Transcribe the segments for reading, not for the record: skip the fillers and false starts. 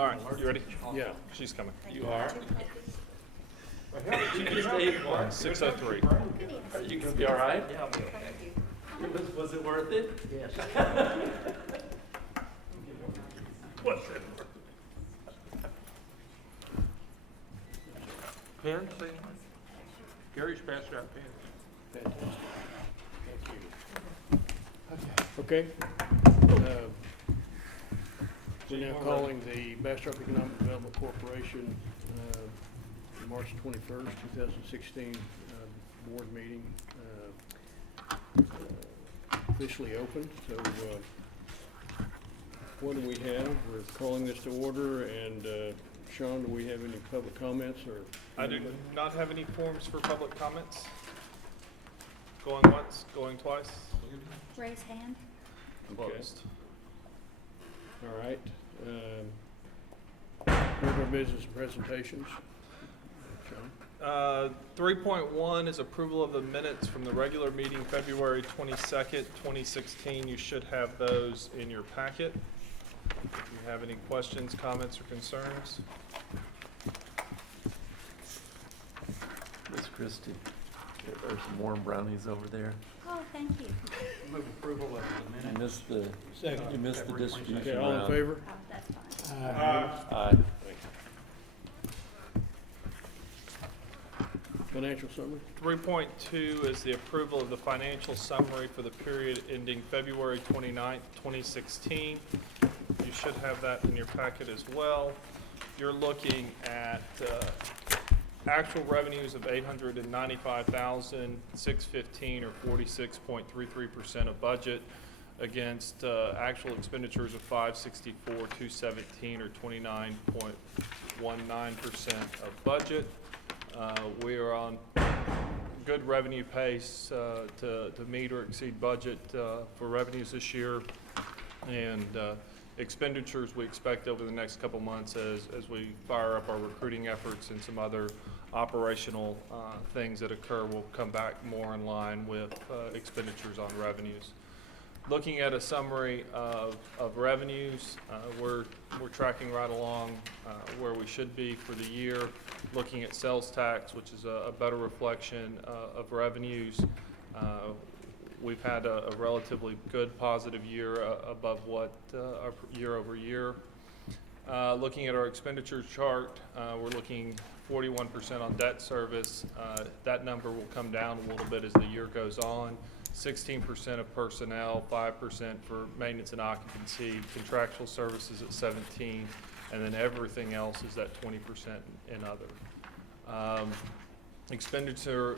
All right, you ready? Yeah. She's coming. You are. You can stay if you want. 6:03. Are you gonna be all right? Yeah, I'll be okay. Was it worth it? Yes. Was it? Pens, anyone? Gary's passed out pens. Fantastic. Thank you. Okay. We're now calling the Bastrop Economic Development Corporation, March 21st, 2016, board meeting, officially open. So, what do we have? We're calling this to order, and Sean, do we have any public comments or? I do not have any forms for public comments. Going once, going twice. Raise hand. Okay. Closed. All right. Order of business and presentations. Sean? 3.1 is approval of the minutes from the regular meeting, February 22nd, 2016. You should have those in your packet. If you have any questions, comments, or concerns. Miss Christie, there's some warm brownies over there. Oh, thank you. Move approval of the You minutes. missed the distribution Okay, all in round. favor? Oh, that's fine. Aye. Financial summary? 3.2 is the approval of the financial summary for the period ending February 29th, 2016. You should have that in your packet as well. You're looking at actual revenues of $895,615, or 46.33% of budget, against actual expenditures of $564,217, or 29.19% of budget. We are on good revenue pace to meet or exceed budget for revenues this year, and expenditures we expect over the next couple months as we fire up our recruiting efforts and some other operational things that occur will come back more in line with expenditures on revenues. Looking at a summary of revenues, we're tracking right along where we should be for the year. Looking at sales tax, which is a better reflection of revenues, we've had a relatively good positive year above what our year over year. Looking at our expenditure chart, we're looking 41% on debt service. That number will come down a little bit as the year goes on. 16% of personnel, 5% for maintenance and occupancy, contractual services at 17%, and then everything else is at 20% in other. Expenditure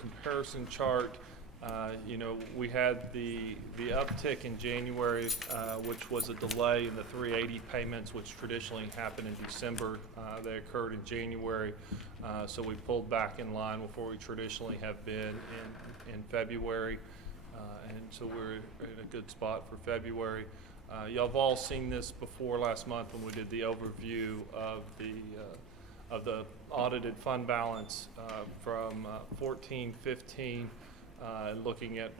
comparison chart. We had the uptick in January, which was a delay in the 380 payments, which traditionally happen in December. They occurred in January, so we pulled back in line with where we traditionally have been in February, and so we're in a good spot for February. Y'all have all seen this before last month when we did the overview of the audited fund balance from 14-15. Looking at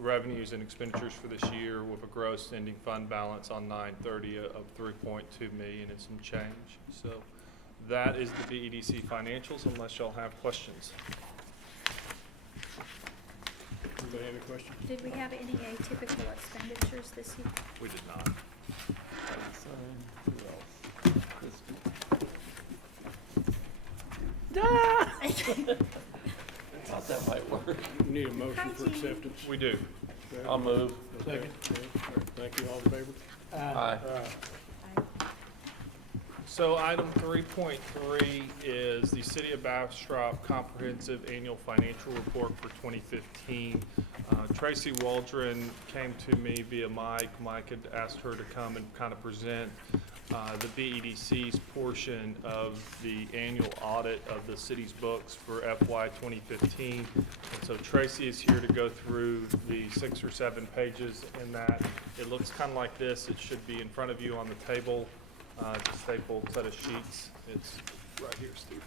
revenues and expenditures for this year with a gross ending fund balance on 9/30 of $3.2 million and some change. So that is the BEDC financials, unless y'all have questions. Anybody have any questions? Did we have any atypical expenditures this year? We did not. Who else? Christie. Thought that might work. We need a motion for acceptance. We do. Okay. I'll move. Second. Okay. All right. Thank you. All in favor? Aye. So item 3.3 is the City of Bastrop Comprehensive Annual Financial Report for 2015. Tracy Waldron came to me via Mike. Mike had asked her to come and kind of present the BEDC's portion of the annual audit of the city's books for FY 2015. And so Tracy is here to go through the 6 or 7 pages in that. It looks kind of like this. It should be in front of you on the table. It's a stapled set of sheets. It's right here, Steve.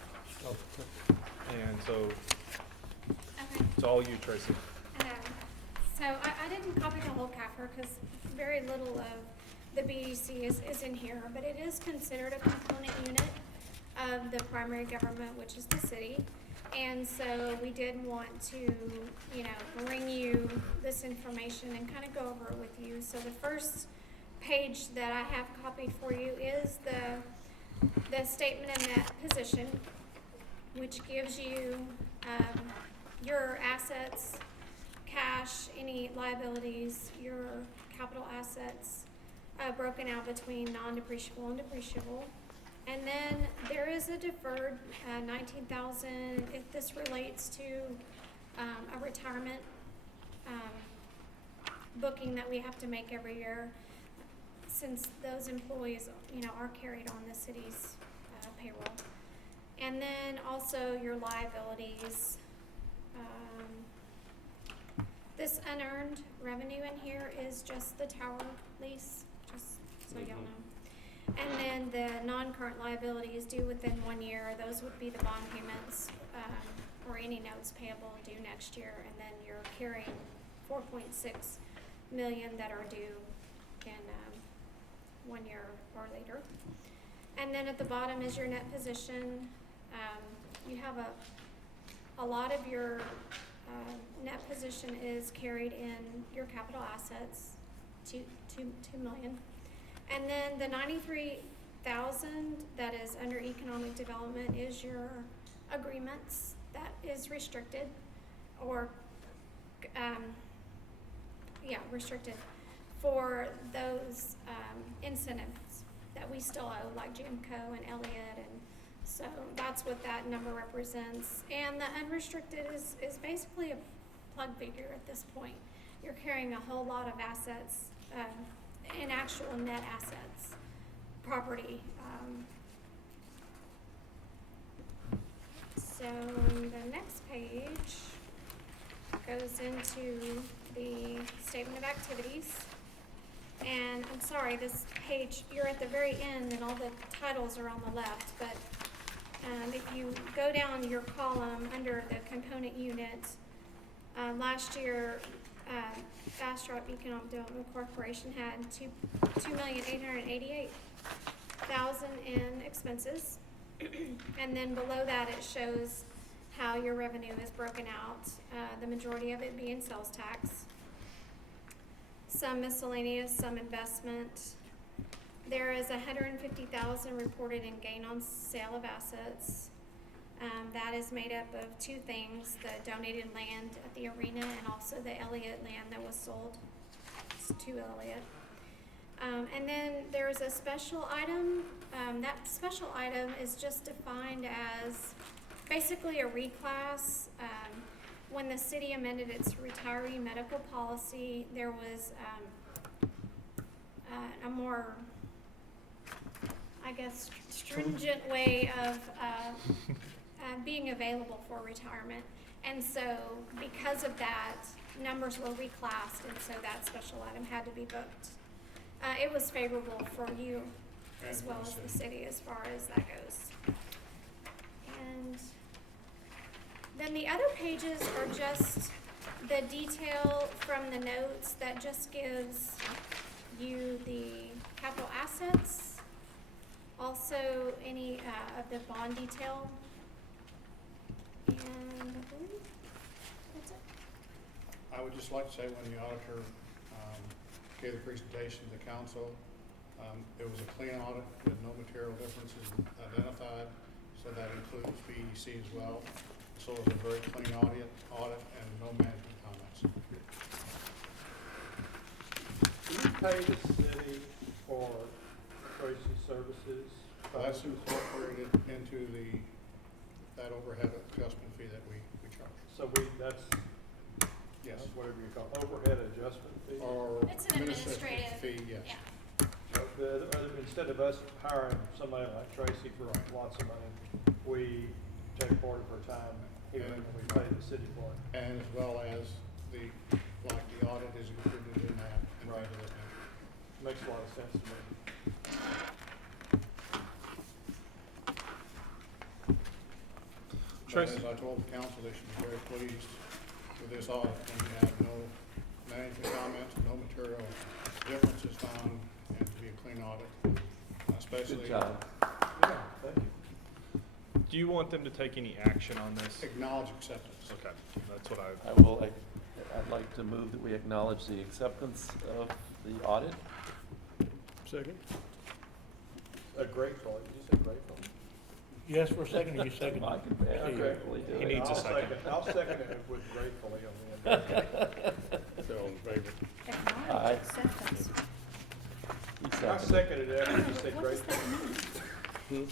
And so Okay. it's all you, Tracy. So I didn't copy the whole CAFR because very little of the BEC is in here, but it is considered a component unit of the primary government, which is the city. And so we did want to, you know, bring you this information and kind of go over it with you. So the first page that I have copied for you is the statement of net position, which gives you your assets, cash, any liabilities, your capital assets, broken out between non-depreciable and depreciable. And then there is a deferred $19,000 if this relates to a retirement booking that we have to make every year, since those employees, you know, are carried on the city's payroll. And then also your liabilities. This unearned revenue in here is just the tower lease, just so y'all know. And then the non-current liabilities due within 1 year, those would be the bond payments, or any notes payable due next year. And then you're carrying 4.6 million that are due in 1 year or later. And then at the bottom is your net position. You have a lot of your net position is carried in your capital assets, $2 million. And then the 93,000 that is under economic development is your agreements that is restricted, or restricted for those incentives that we still owe, like Jimco and Elliott, and so that's what that number represents. And the unrestricted is basically a plug figure at this point. You're carrying a whole lot of assets, in actual net assets, property. So the next page goes into the statement of activities. And I'm sorry, this page, you're at the very end and all the titles are on the left, but if you go down your column under the component unit, last year, Bastrop Economic Development Corporation had $2,888,000 in expenses. And then below that it shows how your revenue is broken out, the majority of it being sales tax, some miscellaneous, some investment. There is $150,000 reported in gain on sale of assets. That is made up of two things: the donated land at the arena and also the Elliott land that was sold to Elliott. And then there's a special item. That special item is just defined as basically a reclass. When the city amended its retiree medical policy, there was a more, I guess, stringent way of being available for retirement. And so because of that, numbers were reclassed, and so that special item had to be booked. It was favorable for you as well as the city as far as that goes. And then the other pages are just the detail from the notes that just gives you the capital assets, also any of the bond detail. And I believe that's it. I would just like to say, when the auditor gave the presentation to the council, it was a clean audit with no material differences identified, so that includes BEC as well. So it was a very clean audit and no management comments. Do you pay the city for Tracy's services? That's incorporated into that overhead adjustment fee that we charge. So that's Yes. whatever you call it, overhead adjustment fee? Or It's an administrative fee, yes. Yeah. So instead of us hiring somebody like Tracy for lots of money, we take part of her time here and we pay the city for it. And as well as the audit is included in that. And Right. things of that nature. Makes a lot of sense to me. But Tracy? as I told the council, they should be very pleased with this audit, and we have no management comments, no material differences found, and to be clean audit, especially. Good job. Yeah, thank you. Do you want them to take any action on this? Acknowledge acceptance. Okay, that's what I'd like to move that we acknowledge the acceptance of the audit. Second? Grateful, you just said grateful. Yes, for a second, you second. I can barely do He it. needs a second. I'll second it with gratefully on the end. So in favor? Aye. Acknowledge acceptance. He's I thankful. seconded it after you said What does grateful. that mean?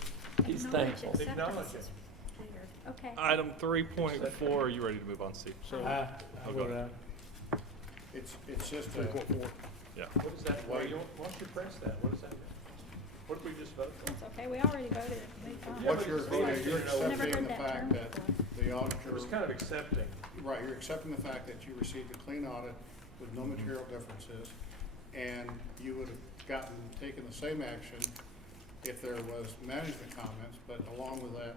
He's Acknowledge thankful. acceptance Acknowledge is it. weird. Okay. Item 3.4, are you ready to move on, Steve? So, I vote aye. It's just a, 3.4. Yeah. What is that? Why don't you press that? What does that mean? What did we just vote for? It's okay, we already voted. We fine. Yeah, what but you're, it's you're like, you know, Never accepting heard the that fact term that before. the It auditor, was kind of accepting. right, you're accepting the fact that you received a clean audit with no material differences, and you would have taken the same action if there was management comments, but along with that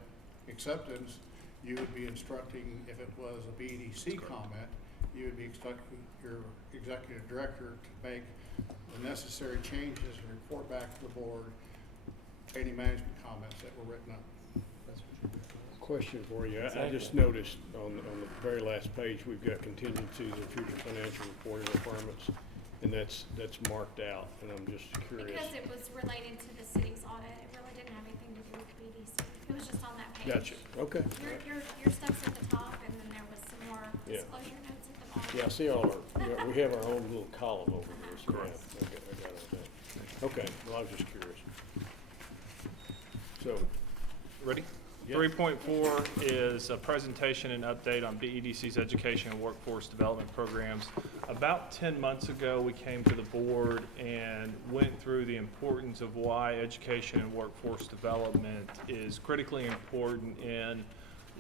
acceptance, you would be instructing, if it was a BEDC comment, you would be instructing your executive director to make the necessary changes and report back to the board any management comments that were written up. That's what you did. Question for you. I just noticed on the very last page, we've got contingencies and future financial reporting requirements, and that's marked out, and I'm just curious. Because it was related to the city's audit, it really didn't have anything to do with BDC. It was just on that page. Gotcha, okay. Your stuff's at the top, and then there was some more Yeah. disclosure notes at the bottom. Yeah, I see all we have our own little column over here, so yeah, I got all that. Okay, well, I was just curious. So, Ready? Yeah. 3.4 is a presentation and update on BEDC's education and workforce development programs. About 10 months ago, we came to the board and went through the importance of why education and workforce development is critically important in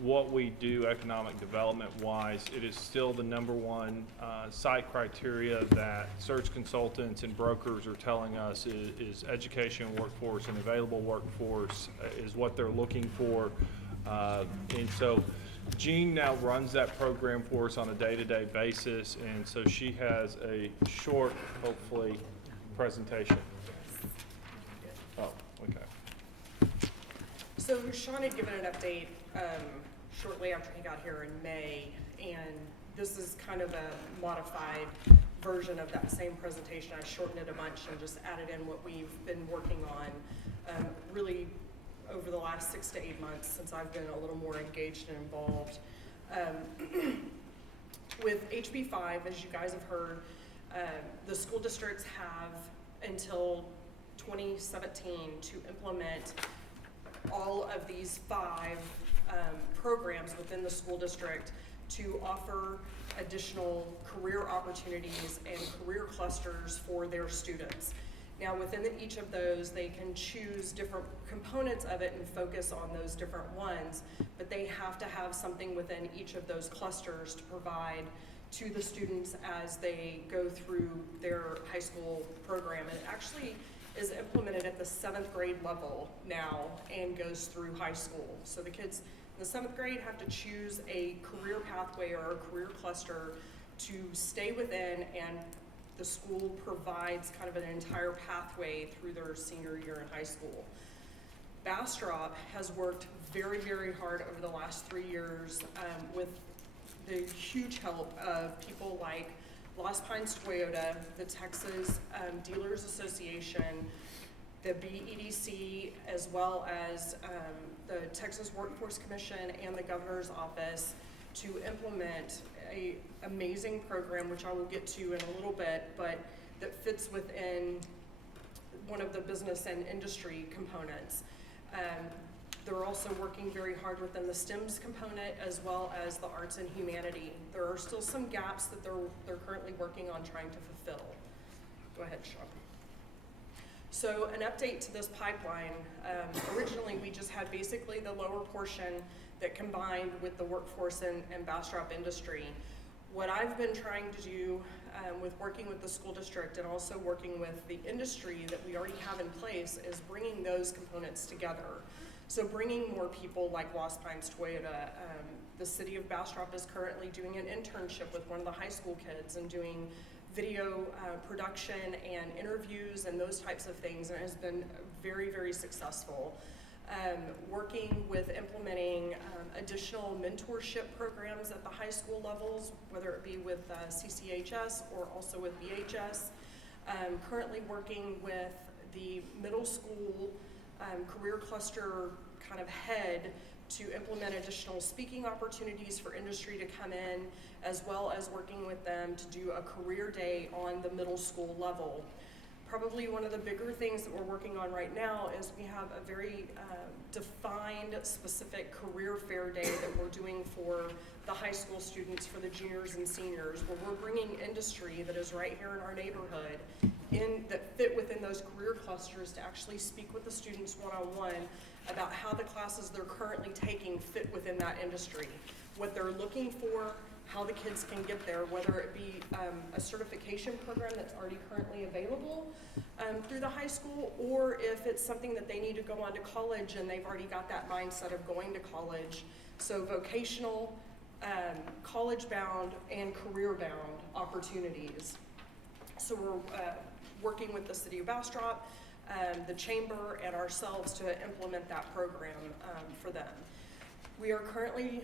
what we do economic development-wise. It is still the #1 site criteria that search consultants and brokers are telling us is education, workforce, and available workforce is what they're looking for. And so Jean now runs that program for us on a day-to-day basis, and so she has a short, hopefully, presentation. Oh, okay. So Sean had given an update shortly after he got here in May, and this is kind of a modified version of that same presentation. I shortened it a bunch and just added in what we've been working on really over the last 6 to 8 months since I've been a little more engaged and involved. With HB 5, as you guys have heard, the school districts have until 2017 to implement all of these 5 programs within the school district to offer additional career opportunities and career clusters for their students. Now, within each of those, they can choose different components of it and focus on those different ones, but they have to have something within each of those clusters to provide to the students as they go through their high school program. And it actually is implemented at the 7th grade level now and goes through high school. So the kids in the 7th grade have to choose a career pathway or a career cluster to stay within, and the school provides kind of an entire pathway through their senior year in high school. Bastrop has worked very, very hard over the last 3 years with the huge help of people like Lost Pines Toyota, the Texas Dealers Association, the BEDC, as well as the Texas Workforce Commission and the Governor's Office to implement an amazing program, which I will get to in a little bit, but that fits within one of the business and industry components. They're also working very hard within the STEMS component as well as the arts and humanity. There are still some gaps that they're currently working on trying to fulfill. Go ahead, Sean. So an update to this pipeline. Originally, we just had basically the lower portion that combined with the workforce and Bastrop industry. What I've been trying to do with working with the school district and also working with the industry that we already have in place is bringing those components together. So bringing more people like Lost Pines Toyota. The city of Bastrop is currently doing an internship with one of the high school kids and doing video production and interviews and those types of things, and it has been very, very successful. Working with implementing additional mentorship programs at the high school levels, whether it be with CCHS or also with BHS. Currently working with the middle school career cluster kind of head to implement additional speaking opportunities for industry to come in, as well as working with them to do a career day on the middle school level. Probably one of the bigger things that we're working on right now is we have a very defined, specific career fair day that we're doing for the high school students, for the juniors and seniors, where we're bringing industry that is right here in our neighborhood that fit within those career clusters to actually speak with the students one-on-one about how the classes they're currently taking fit within that industry, what they're looking for, how the kids can get there, whether it be a certification program that's already currently available through the high school, or if it's something that they need to go on to college and they've already got that mindset of going to college. So vocational, college-bound, and career-bound opportunities. So we're working with the city of Bastrop, the chamber, and ourselves to implement that program for them. We are currently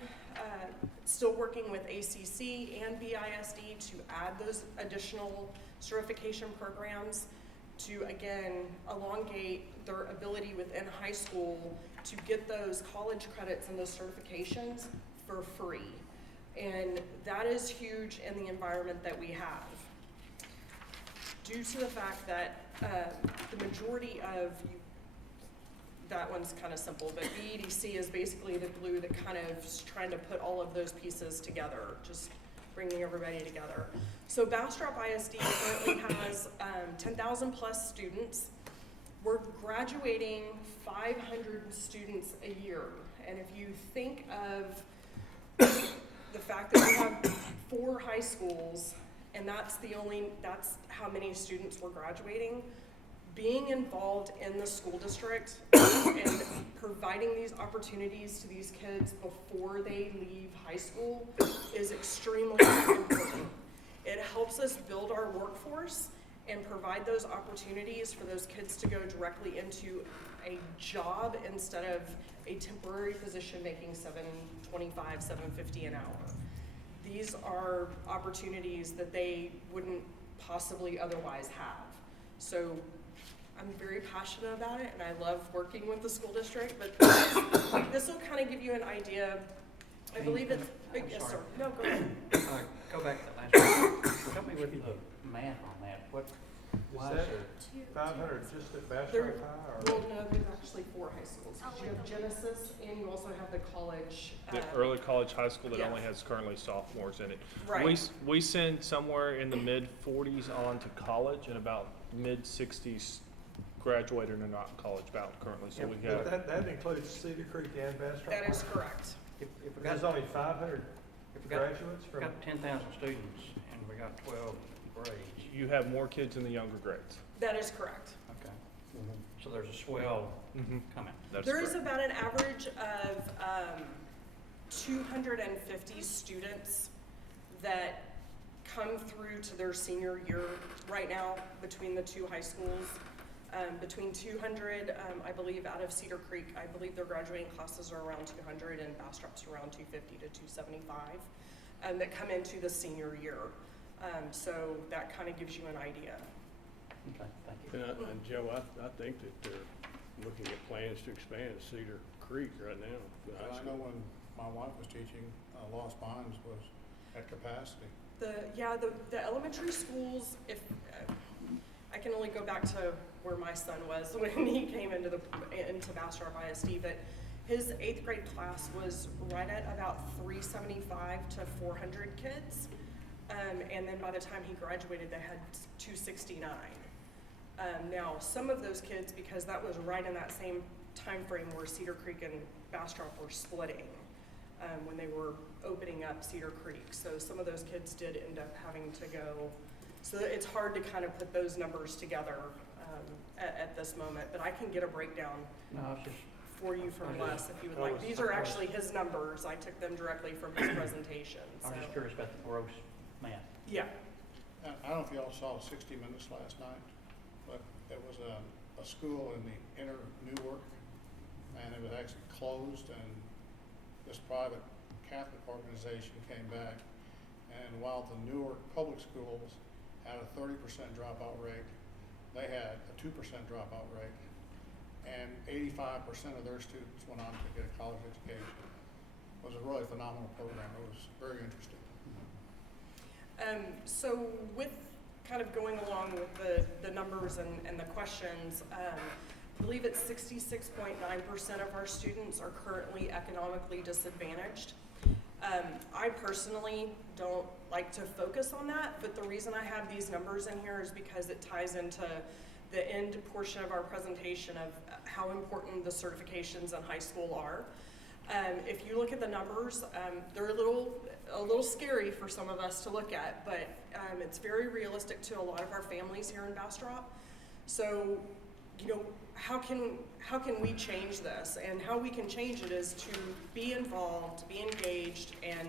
still working with ACC and BISD to add those additional certification programs to, again, elongate their ability within high school to get those college credits and those certifications for free. And that is huge in the environment that we have. Due to the fact that the majority of that one's kind of simple, but BEDC is basically the glue that kind of is trying to put all of those pieces together, just bringing everybody together. So Bastrop ISD currently has 10,000 plus students. We're graduating 500 students a year. And if you think of the fact that we have 4 high schools, and that's how many students we're graduating, being involved in the school district and providing these opportunities to these kids before they leave high school is extremely important. It helps us build our workforce and provide those opportunities for those kids to go directly into a job instead of a temporary position making $7.25, $7.50 an hour. These are opportunities that they wouldn't possibly otherwise have. So I'm very passionate about it, and I love working with the school district, but this will kind of give you an idea. I believe it's, yes, sir. No, go ahead. Go back to the last one. Help me with the math on that. Why is that there? 500 just at There- Bastrop High, or? Well, no, there's actually 4 high schools. 'Cause you have Genesis, and you also have the college. The early college high school that yeah. only has currently sophomores in it. Right. We send somewhere in the mid-40s on to college, and about mid-60s graduated and are not college bound currently, so we But have. that includes Cedar Creek and Bastrop? That is High? correct. If we There's got, only 500 if we got, graduates we from? got 10,000 students and we got 12 grades. You have more kids in the younger grades. That is correct. Okay. So there's a swell coming. That's There is correct. about an average of 250 students that come through to their senior year right now between the 2 high schools. Between 200, I believe, out of Cedar Creek, I believe their graduating classes are around 200, and Bastrop's around 250 to 275 that come into the senior year. So that kind of gives you an idea. Okay, thank you. And Joe, I think that they're looking at plans to expand Cedar Creek right now. the high I school. know when my wife was teaching, Lost Pines was at capacity. The elementary schools, if I can only go back to where my son was when he came into Bastrop ISD, but his 8th grade class was right at about 375 to 400 kids. And then by the time he graduated, they had 269. Now, some of those kids, because that was right in that same time frame where Cedar Creek and Bastrop were splitting, when they were opening up Cedar Creek. So some of those kids did end up having to go. So it's hard to kind of put those numbers together at this moment, but I can get a breakdown No, it's just, for you from Les if you would I like. was- These are actually his numbers. I took them directly from his presentation. I was So, just curious about the gross math. yeah. And I don't know if y'all saw 60 Minutes last night, but it was a school in the inner Newark, and it was actually closed, and this private Catholic organization came back, and while the Newark public schools had a 30% dropout rate, they had a 2% dropout rate, and 85% of their students went on to get a college education. It was a really phenomenal program. It was very interesting. So with kind of going along with the numbers and the questions, I believe it's 66.9% of our students are currently economically disadvantaged. I personally don't like to focus on that, but the reason I have these numbers in here is because it ties into the end portion of our presentation of how important the certifications in high school are. If you look at the numbers, they're a little scary for some of us to look at, but it's very realistic to a lot of our families here in Bastrop. So, you know, how can we change this? And how we can change it is to be involved, be engaged, and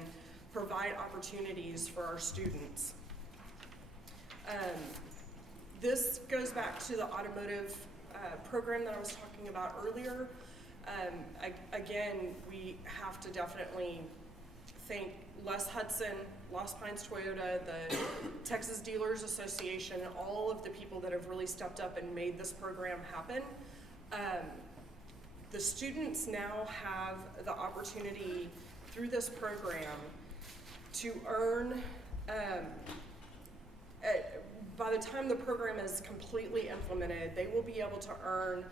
provide opportunities for our students. This goes back to the automotive program that I was talking about earlier. Again, we have to definitely thank Les Hudson, Lost Pines Toyota, the Texas Dealers Association, and all of the people that have really stepped up and made this program happen. The students now have the opportunity through this program to earn, by the time the program is completely implemented, they will be able to earn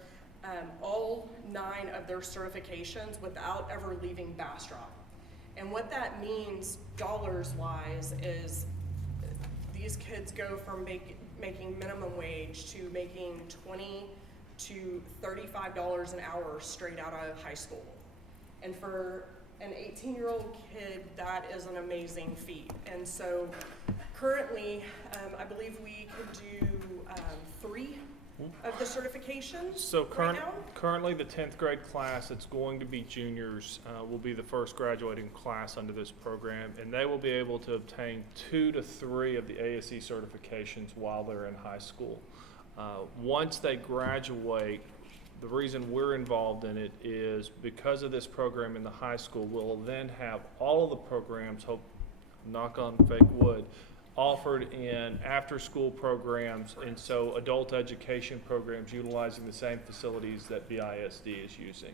all 9 of their certifications without ever leaving Bastrop. And what that means dollars-wise is these kids go from making minimum wage to making $20 to $35 an hour straight out of high school. And for an 18-year-old kid, that is an amazing feat. And so currently, I believe we could do 3 of the certifications So right now. currently, the 10th grade class that's going to be juniors will be the first graduating class under this program, and they will be able to obtain 2 to 3 of the ASE certifications while they're in high school. Once they graduate, the reason we're involved in it is because of this program in the high school, we'll then have all of the programs, hope, knock on fake wood, offered in after-school programs, and so adult education programs utilizing the same facilities that BISD is using.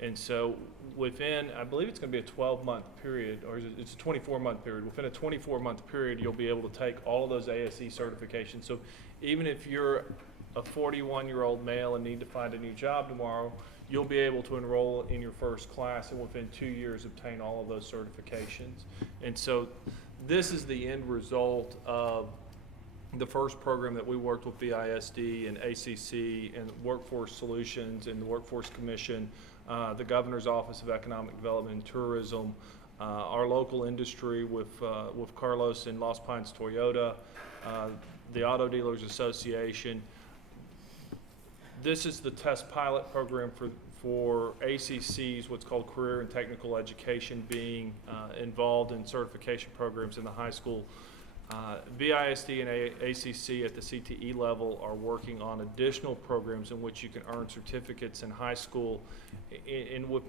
And so within, I believe it's going to be a 12-month period, or it's a 24-month period. Within a 24-month period, you'll be able to take all of those ASE certifications. So even if you're a 41-year-old male and need to find a new job tomorrow, you'll be able to enroll in your first class and within 2 years obtain all of those certifications. And so this is the end result of the first program that we worked with BISD and ACC and Workforce Solutions and the Workforce Commission, the Governor's Office of Economic Development and Tourism, our local industry with Carlos and Lost Pines Toyota, the Auto Dealers Association. This is the test pilot program for ACC's, what's called career and technical education, being involved in certification programs in the high school. BISD and ACC at the CTE level are working on additional programs in which you can earn certificates in high school. And with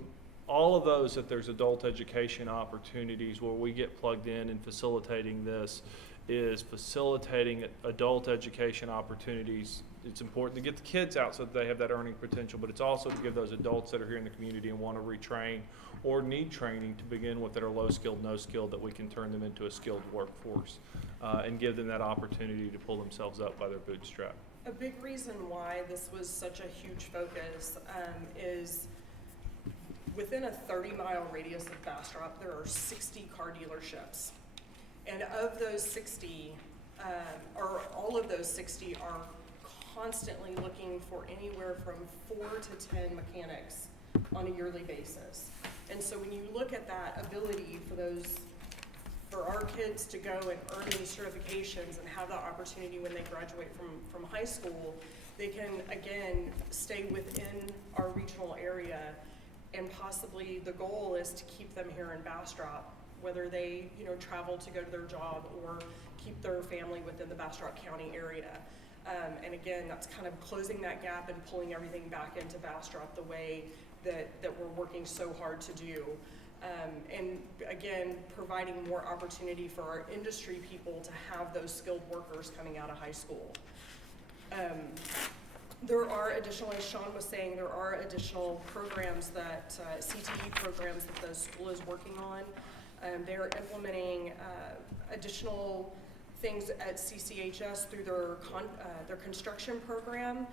all of those, that there's adult education opportunities where we get plugged in and facilitating this is facilitating adult education opportunities. It's important to get the kids out so that they have that earning potential, but it's also to give those adults that are here in the community and want to retrain or need training to begin with that are low skilled, no skilled, that we can turn them into a skilled workforce and give them that opportunity to pull themselves up by their bootstrap. A big reason why this was such a huge focus is within a 30-mile radius of Bastrop, there are 60 car dealerships. And of those 60, or all of those 60 are constantly looking for anywhere from 4 to 10 mechanics on a yearly basis. And so when you look at that ability for our kids to go and earn these certifications and have the opportunity when they graduate from high school, they can again stay within our regional area, and possibly the goal is to keep them here in Bastrop whether they, you know, travel to go to their job or keep their family within the Bastrop County area. And again, that's kind of closing that gap and pulling everything back into Bastrop the way that we're working so hard to do. And again, providing more opportunity for our industry people to have those skilled workers coming out of high school. There are additional, as Sean was saying, there are additional programs that, CTE programs that the school is working on. They're implementing additional things at CCHS through their construction program.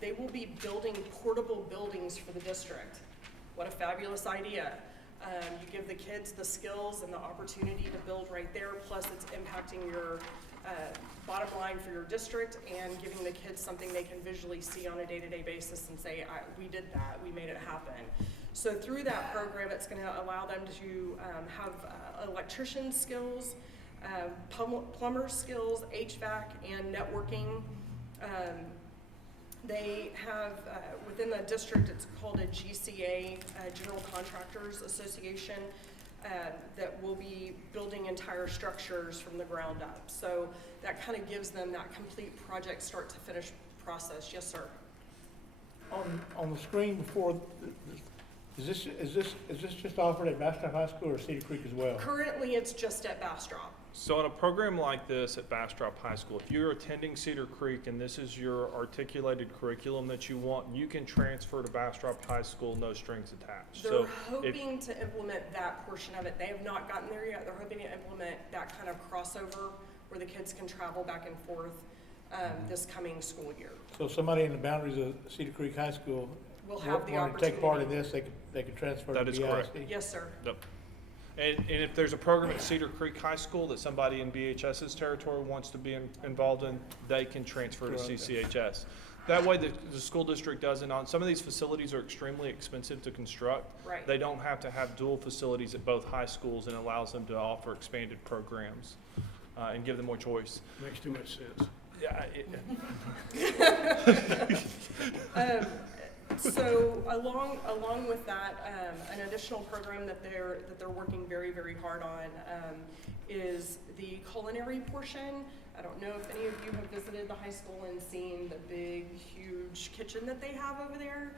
They will be building portable buildings for the district. What a fabulous idea. You give the kids the skills and the opportunity to build right there, plus it's impacting your bottom line for your district and giving the kids something they can visually see on a day-to-day basis and say, we did that, we made it happen. So through that program, it's gonna allow them to have electrician skills, plumber skills, HVAC, and networking. They have, within the district, it's called a GCA, General Contractors Association, that will be building entire structures from the ground up. So that kind of gives them that complete project start to finish process. Yes, sir. On the screen before, is this just offered at Bastrop High School or Cedar Creek as well? Currently, it's just at Bastrop. So in a program like this at Bastrop High School, if you're attending Cedar Creek and this is your articulated curriculum that you want, you can transfer to Bastrop High School, no strings attached. They're So hoping to implement that portion of it. They have not gotten there yet. They're hoping to implement that kind of crossover where the kids can travel back and forth this coming school year. So somebody in the boundaries of Cedar Creek High School We'll have the want to take part in opportunity. this, they could transfer to That is BISD? correct. Yes, sir. Yep. And if there's a program at Cedar Creek High School that somebody in BHS's territory wants to be involved in, they can transfer to Correct. CCHS. That way the school district doesn't, on some of these facilities are extremely expensive to construct. Right. They don't have to have dual facilities at both high schools, and allows them to offer expanded programs and give them more choice. Makes too much sense. Yeah. So along with that, an additional program that they're working very, very hard on is the culinary portion. I don't know if any of you have visited the high school and seen the big, huge kitchen that they have over there.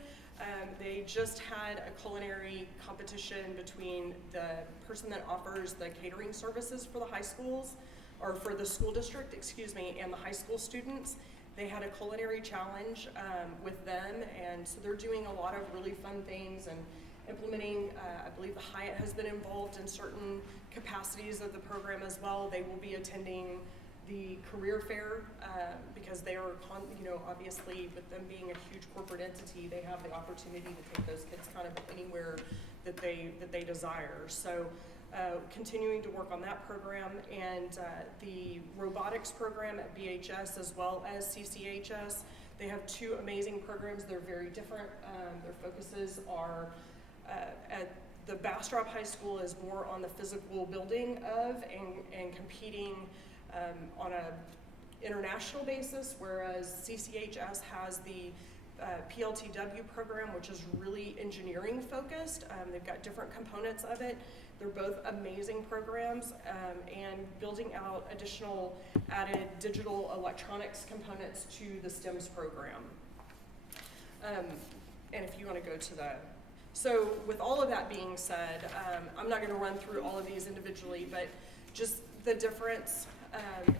They just had a culinary competition between the person that offers the catering services for the high schools, or for the school district, excuse me, and the high school students. They had a culinary challenge with them, and so they're doing a lot of really fun things and implementing, I believe the Hyatt has been involved in certain capacities of the program as well. They will be attending the career fair because they are, obviously with them being a huge corporate entity, they have the opportunity to take those kids kind of anywhere that they desire. So continuing to work on that program, and the robotics program at BHS as well as CCHS. They have two amazing programs. They're very different. Their focuses are at the Bastrop High School is more on the physical building of and competing on a international basis, whereas CCHS has the PLTW program, which is really engineering focused. They've got different components of it. They're both amazing programs, and building out additional added digital electronics components to the STEMS program. And if you want to go to that. So with all of that being said, I'm not going to run through all of these individually, but just the difference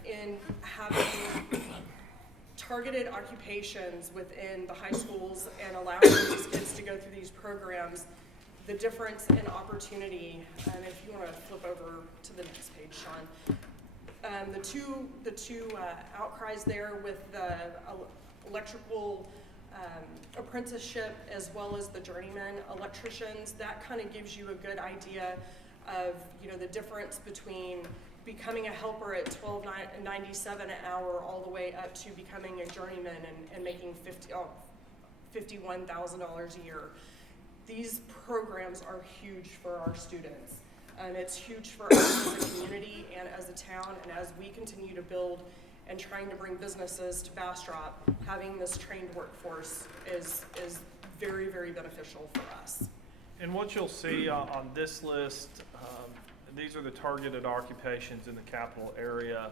in having targeted occupations within the high schools and allowing these kids to go through these programs, the difference in opportunity, and if you want to flip over to the next page, Sean. The two outcries there with the electrical apprenticeship as well as the journeyman electricians, that kind of gives you a good idea of the difference between becoming a helper at $12.97 an hour all the way up to becoming a journeyman and making $51,000 a year. These programs are huge for our students. It's huge for us as a community and as a town, and as we continue to build and trying to bring businesses to Bastrop, having this trained workforce is very, very beneficial for us. And what you'll see on this list, these are the targeted occupations in the capital area.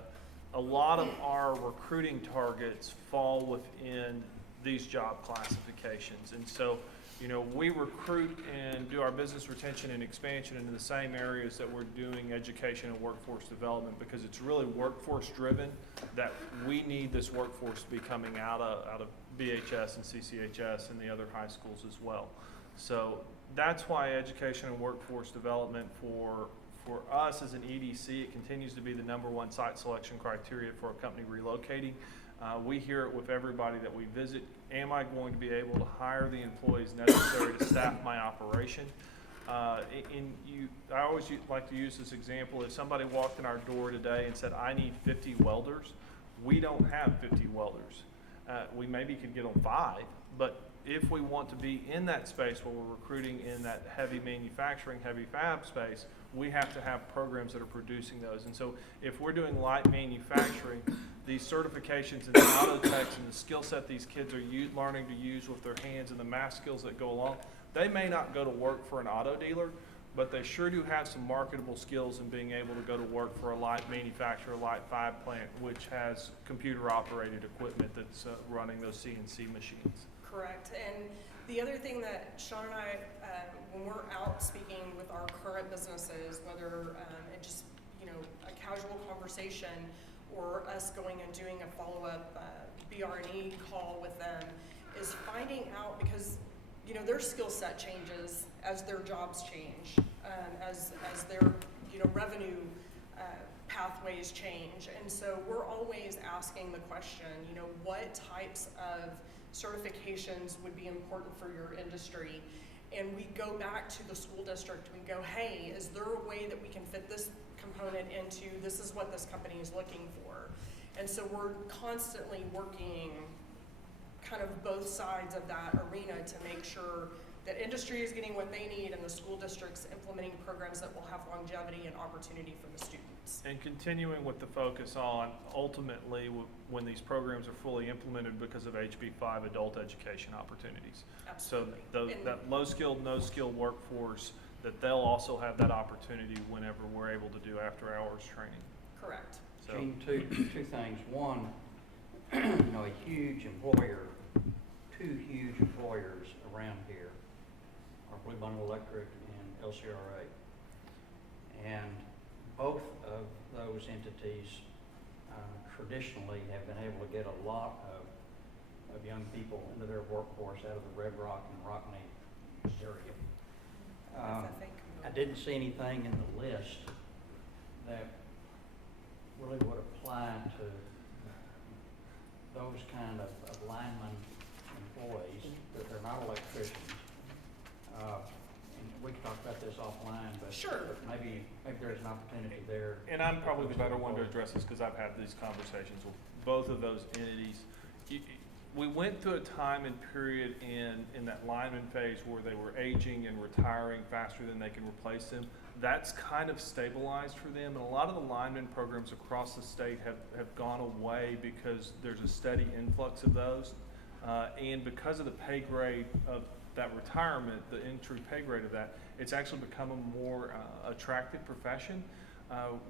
A lot of our recruiting targets fall within these job classifications. And so, you know, we recruit and do our business retention and expansion into the same areas that we're doing education and workforce development, because it's really workforce driven, that we need this workforce to be coming out of BHS and CCHS and the other high schools as well. So that's why education and workforce development for us as an EDC, it continues to be the #1 site selection criteria for a company relocating. We hear it with everybody that we visit. Am I going to be able to hire the employees necessary to staff my operation? I always like to use this example. If somebody walked in our door today and said, I need 50 welders, we don't have 50 welders. We maybe could get them 5, but if we want to be in that space where we're recruiting in that heavy manufacturing, heavy fab space, we have to have programs that are producing those. And so if we're doing light manufacturing, these certifications and the auto techs and the skill set these kids are learning to use with their hands and the math skills that go along, they may not go to work for an auto dealer, but they sure do have some marketable skills in being able to go to work for a light manufacturer, light fab plant, which has computer operated equipment that's running those CNC machines. Correct. And the other thing that Sean and I, when we're out speaking with our current businesses, whether it's just, you know, a casual conversation or us going and doing a follow-up BR&E call with them, is finding out, because, you know, their skill set changes as their jobs change, as their, you know, revenue pathways change. And so we're always asking the question, you know, what types of certifications would be important for your industry? And we go back to the school district, we go, hey, is there a way that we can fit this component into, this is what this company is looking for? And so we're constantly working kind of both sides of that arena to make sure that industry is getting what they need and the school district's implementing programs that will have longevity and opportunity for the students. And continuing with the focus on ultimately when these programs are fully implemented because of HB5 adult education opportunities. Absolutely. So that low skilled, no skilled workforce, that they'll also have that opportunity whenever we're able to do after hours training. Correct. So, Gene, two things. One, you know, a huge employer, 2 huge employers around here are Blue Bundle Electric and LCRA. And both of those entities traditionally have been able to get a lot of young people into their workforce out of the Red Rock and Rockney area. I didn't see anything in the list that really would apply to those kind of lineman employees, that they're not electricians. And we can talk about this offline, but Sure. maybe there's an opportunity there. and I'm probably the better one to address this because I've had these conversations with both of those entities. We went through a time and period in that lineman phase where they were aging and retiring faster than they can replace them. That's kind of stabilized for them, and a lot of the lineman programs across the state have gone away because there's a steady influx of those. And because of the pay grade of that retirement, the entry pay grade of that, it's actually become a more attractive profession.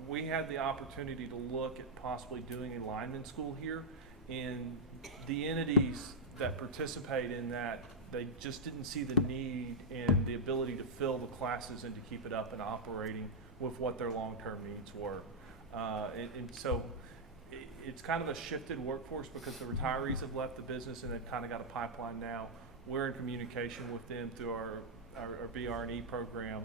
We had the opportunity to look at possibly doing a lineman school here, and the entities that participate in that, they just didn't see the need and the ability to fill the classes and to keep it up and operating with what their long-term needs were. And so it's kind of a shifted workforce because the retirees have left the business and they've kind of got a pipeline now. We're in communication with them through our BR&E program,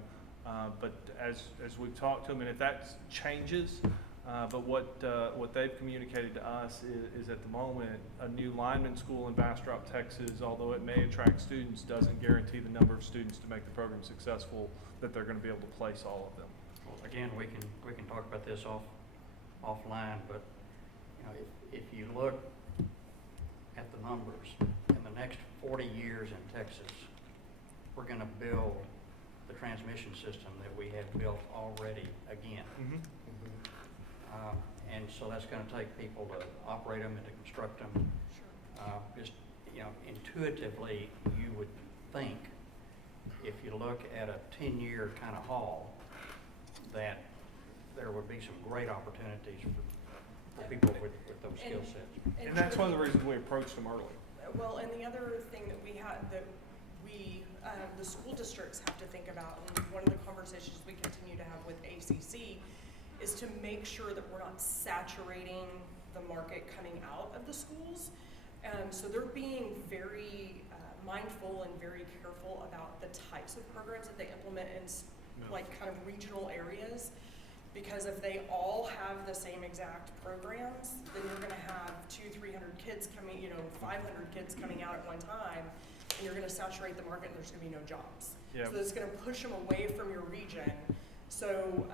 but as we've talked to them, and if that changes, but what they've communicated to us is at the moment, a new lineman school in Bastrop, Texas, although it may attract students, doesn't guarantee the number of students to make the program successful that they're going to be able to place all of them. Well, again, we can talk about this offline, but you know, if you look at the numbers, in the next 40 years in Texas, we're going to build the transmission system that we have built already again. Mm-hmm. And so that's going to take people to operate them and to construct them. Just, you know, intuitively, you would think, if you look at a 10-year kind of haul, that there would be some great opportunities for people with those skill sets. And that's one of the reasons we approached them early. Well, and the other thing that we had, that we, the school districts have to think about, and one of the conversations we continue to have with ACC, is to make sure that we're not saturating the market coming out of the schools. So they're being very mindful and very careful about the types of programs that they implement in like kind of regional areas. Because if they all have the same exact programs, then you're gonna have 200-300 kids coming, 500 kids coming out at one time, and you're gonna saturate the market and there's gonna be no jobs. Yeah. So it's gonna push them away from your region. So,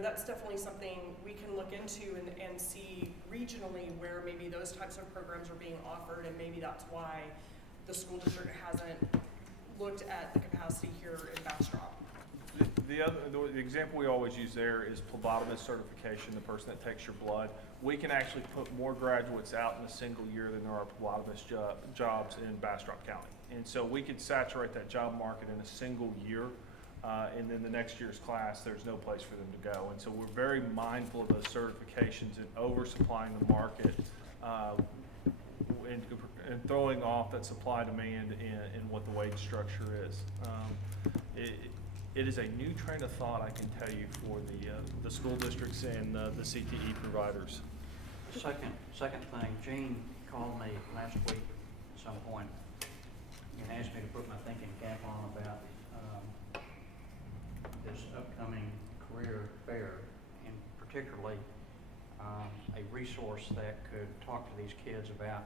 that's definitely something we can look into and see regionally where maybe those types of programs are being offered, and maybe that's why the school district hasn't looked at the capacity here in Bastrop. The example we always use there is phlebotomist certification, the person that takes your blood. We can actually put more graduates out in a single year than there are phlebotomist jobs in Bastrop County. And so we could saturate that job market in a single year, and then the next year's class, there's no place for them to go. And so we're very mindful of those certifications and oversupplying the market, and throwing off that supply demand in what the wage structure is. It is a new train of thought, I can tell you, for the school districts and the CTE providers. Second thing, Gene called me last week at some point and asked me to put my thinking cap on about this upcoming career fair, and particularly a resource that could talk to these kids about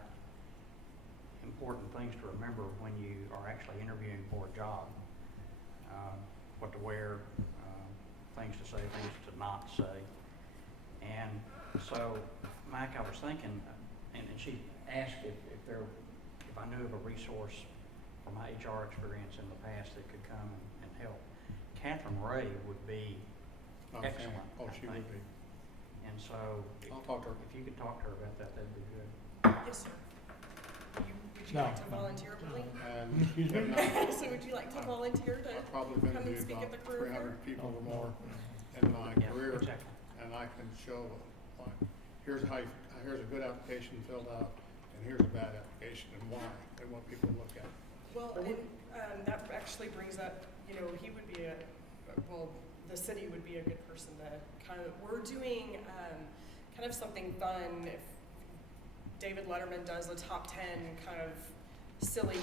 important things to remember when you are actually interviewing for a job. What to wear, things to say, things to not say. And so, Mike, I was thinking, and she asked if I knew of a resource from my HR experience in the past that could come and help. Catherine Ray would be excellent. Oh, I she think. would be. And so, I'll talk to her. if you could talk to her about that, that'd be good. Yes, sir. Would you No. like to volunteer, Billy? And Excuse me? So would you like to volunteer to I've probably been come and to speak at about the career fair? 300 people or more in my Yeah, career, exactly. and I can show, like, here's a good application filled out, and here's a bad application, and why, and what people look at. Well, and that actually brings up, he would be the city would be a good person to we're doing kind of something fun. If David Letterman does a top 10 kind of silly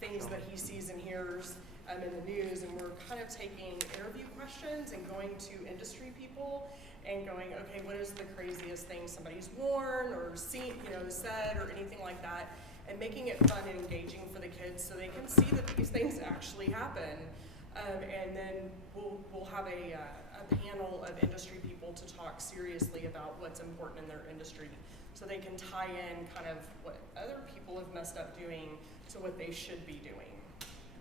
things that he sees and hears in the news, and we're kind of taking interview questions and going to industry people and going, okay, what is the craziest thing somebody's worn or seen, said or anything like that, and making it fun and engaging for the kids so they can see that these things actually happen. And then we'll have a panel of industry people to talk seriously about what's important in their industry, so they can tie in kind of what other people have messed up doing to what they should be doing.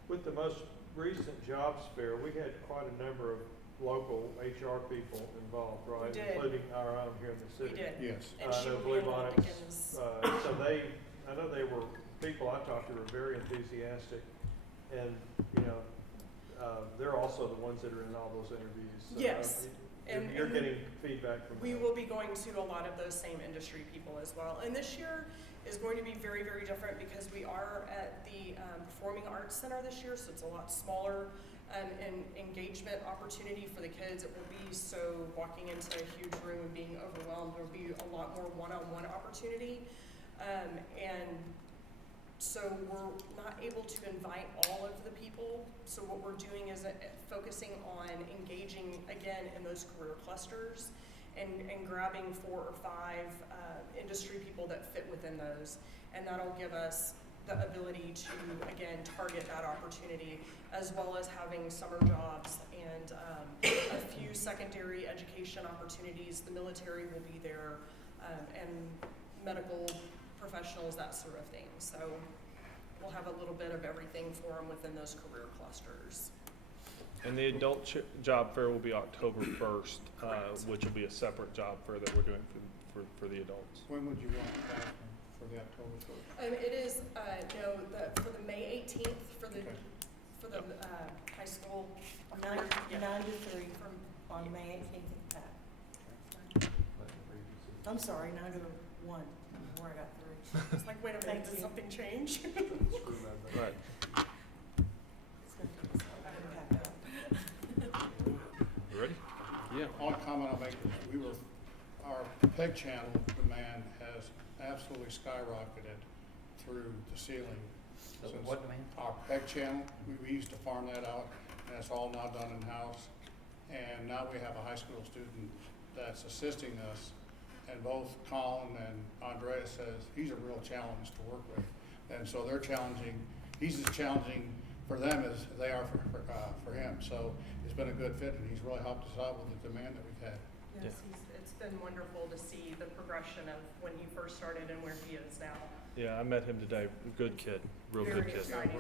With the most recent jobs fair, we had quite a number of local HR people involved, right? We did. Including our own here in the We city. did. Yes. And I she know will Blue be able to Bonnets, so I know they were, people I talked to were very enthusiastic, and, they're also the ones that are in all those interviews. So, Yes. You're getting feedback from We them. will be going to a lot of those same industry people as well. And this year is going to be very, very different because we are at the Performing Arts Center this year, so it's a lot smaller and engagement opportunity for the kids. It will be so walking into a huge room and being overwhelmed, there will be a lot more one-on-one opportunity. And so we're not able to invite all of the people. So what we're doing is focusing on engaging again in those career clusters and grabbing 4 or 5 industry people that fit within those. And that'll give us the ability to, again, target that opportunity, as well as having summer jobs and a few secondary education opportunities. The military will be there, and medical professionals, that sort of thing. So we'll have a little bit of everything for them within those career clusters. And the adult job fair will be October 1st, which will be a separate job fair that we're doing for the adults. When would you want that for the October 1st? It is, for the May 18th, for the high school. 9 Yeah. to 3 on May 18th at I'm sorry, now I go to 1, where I got 3. It's like, wait a minute, did something change? Right. It's gonna take us a while to pack up. You ready? Yeah. One comment I'll make is our peg channel demand has absolutely skyrocketed through the ceiling. So Since what demand? Our peg channel, we used to farm that out, and it's all now done in-house. And now we have a high school student that's assisting us, and both Colin and Andrea says he's a real challenge to work with. And so they're challenging, he's as challenging for them as they are for him. So it's been a good fit, and he's really helped us out with the demand that we've had. Yes, it's been wonderful to see the progression of when he first started and where he is now. Yeah, I met him today. Good kid, real good Very kid. exciting.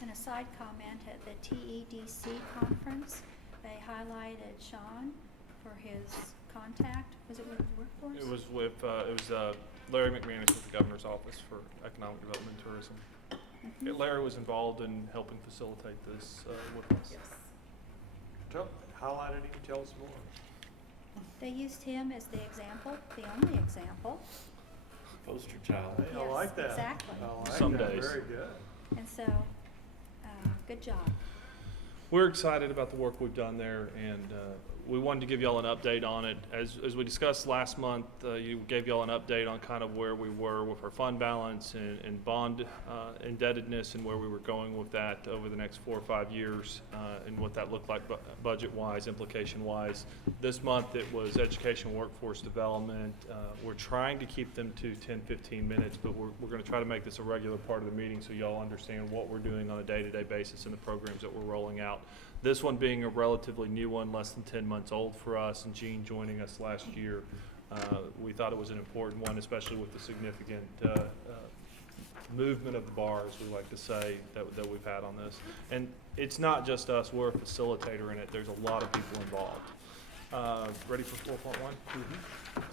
And a side comment, at the TEDC conference, they highlighted Sean for his contact. Was it with the workforce? It was with, Larry McManus with the Governor's Office for Economic Development and Tourism. Mhm. Yeah, Larry was involved in helping facilitate this with us. Yes. Highlighted him, tell us more. They used him as the example, the only example. Poster child. Hey, I Yes, like that. exactly. I like Some that. days. Very good. And so, good job. We're excited about the work we've done there, and we wanted to give y'all an update on it. As we discussed last month, you gave y'all an update on kind of where we were with our fund balance and bond indebtedness, and where we were going with that over the next 4 or 5 years, and what that looked like budget-wise, implication-wise. This month it was education and workforce development. We're trying to keep them to 10, 15 minutes, but we're going to try to make this a regular part of the meeting so y'all understand what we're doing on a day-to-day basis and the programs that we're rolling out. This one being a relatively new one, less than 10 months old for us, and Gene joining us last year, we thought it was an important one, especially with the significant movement of the bar, as we like to say, that we've had on this. And it's not just us, we're a facilitator in it. There's a lot of people involved. Ready for 4.1?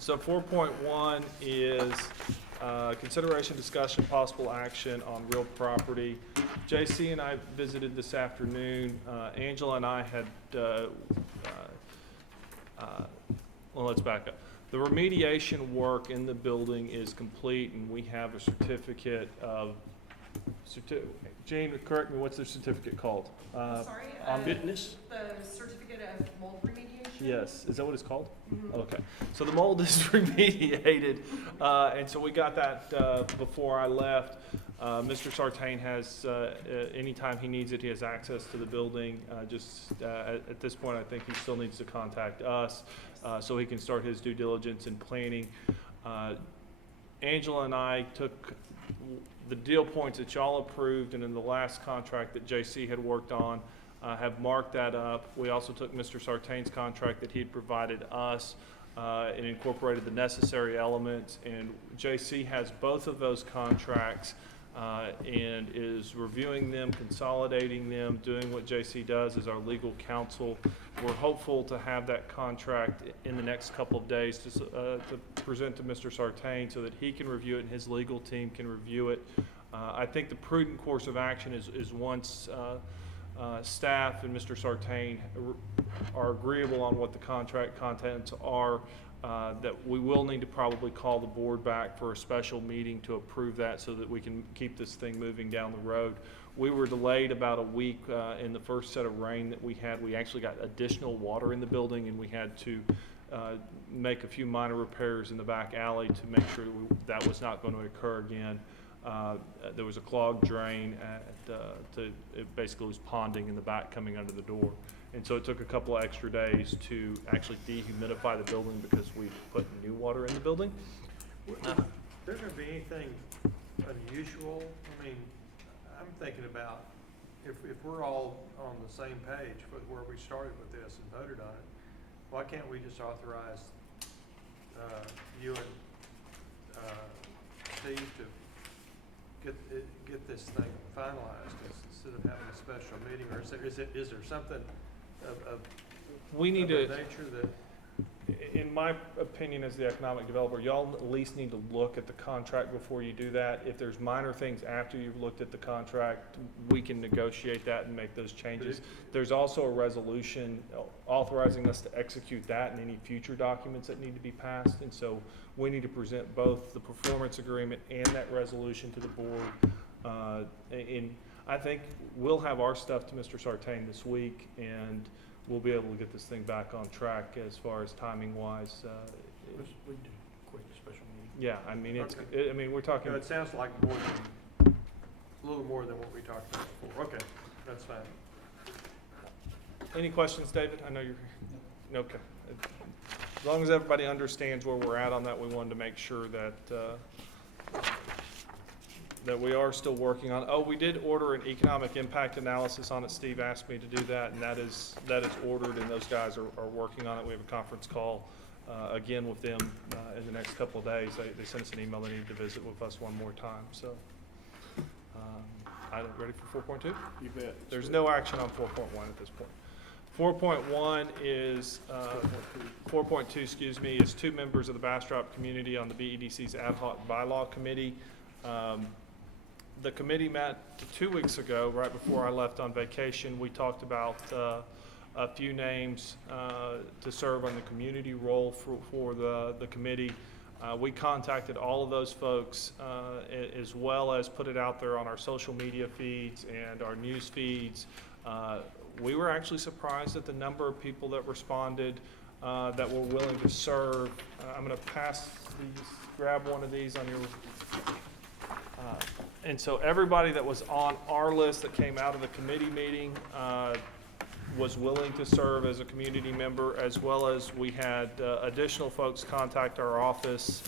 So 4.1 is consideration, discussion, possible action on real property. JC and I visited this afternoon. Angela and I had, well, let's back up. The remediation work in the building is complete, and we have a certificate of, Jane, correct me, what's the certificate called? Sorry, on Fitness? the certificate of mold remediation? Yes, is that what it's called? Mhm. Okay, so the mold is remediated, and so we got that before I left. Mr. Sartain has, anytime he needs it, he has access to the building. At this point, I think he still needs to contact us so he can start his due diligence and planning. Angela and I took the deal points that y'all approved, and in the last contract that JC had worked on, have marked that up. We also took Mr. Sartain's contract that he'd provided us and incorporated the necessary elements. And JC has both of those contracts and is reviewing them, consolidating them, doing what JC does as our legal counsel. We're hopeful to have that contract in the next couple of days to present to Mr. Sartain so that he can review it and his legal team can review it. I think the prudent course of action is once staff and Mr. Sartain are agreeable on what the contract contents are, that we will need to probably call the board back for a special meeting to approve that so that we can keep this thing moving down the road. We were delayed about a week in the first set of rain that we had. We actually got additional water in the building, and we had to make a few minor repairs in the back alley to make sure that was not going to occur again. There was a clogged drain it basically was ponding in the back coming under the door. And so it took a couple of extra days to actually dehumidify the building because we put new water in the building. There gonna be anything unusual? I mean, I'm thinking about if we're all on the same page with where we started with this and voted on it, why can't we just authorize you and Steve to get this thing finalized instead of having a special meeting? Or is there something of We need of to. a nature that in my opinion as the economic developer, y'all at least need to look at the contract before you do that. If there's minor things after you've looked at the contract, we can negotiate that and make those changes. There's also a resolution authorizing us to execute that and any future documents that need to be passed. And so we need to present both the performance agreement and that resolution to the board. And I think we'll have our stuff to Mr. Sartain this week, and we'll be able to get this thing back on track as far as timing wise. We do quick special meeting. Yeah, I mean, Okay. I mean, we're talking, So it sounds like more than, a little more than what we talked about before. Okay, that's fine. any questions, David? I know you're, okay. As long as everybody understands where we're at on that, we wanted to make sure that, that we are still working on. Oh, we did order an economic impact analysis on it. Steve asked me to do that, and that is ordered, and those guys are working on it. We have a conference call, again with them, in the next couple of days. They sent us an email. They needed to visit with us one more time, so. Ready for 4.2? You bet. There's no action on 4.1 at this point. 4.1 is, 4.2, excuse me, is 2 members of the Bastrop community on the BEDC's ad hoc bylaw committee. The committee met 2 weeks ago, right before I left on vacation. We talked about a few names to serve on the community role for the committee. We contacted all of those folks as well as put it out there on our social media feeds and our news feeds. We were actually surprised at the number of people that responded that were willing to serve. I'm going to pass these, grab one of these on your. And so everybody that was on our list that came out of the committee meeting was willing to serve as a community member, as well as we had additional folks contact our office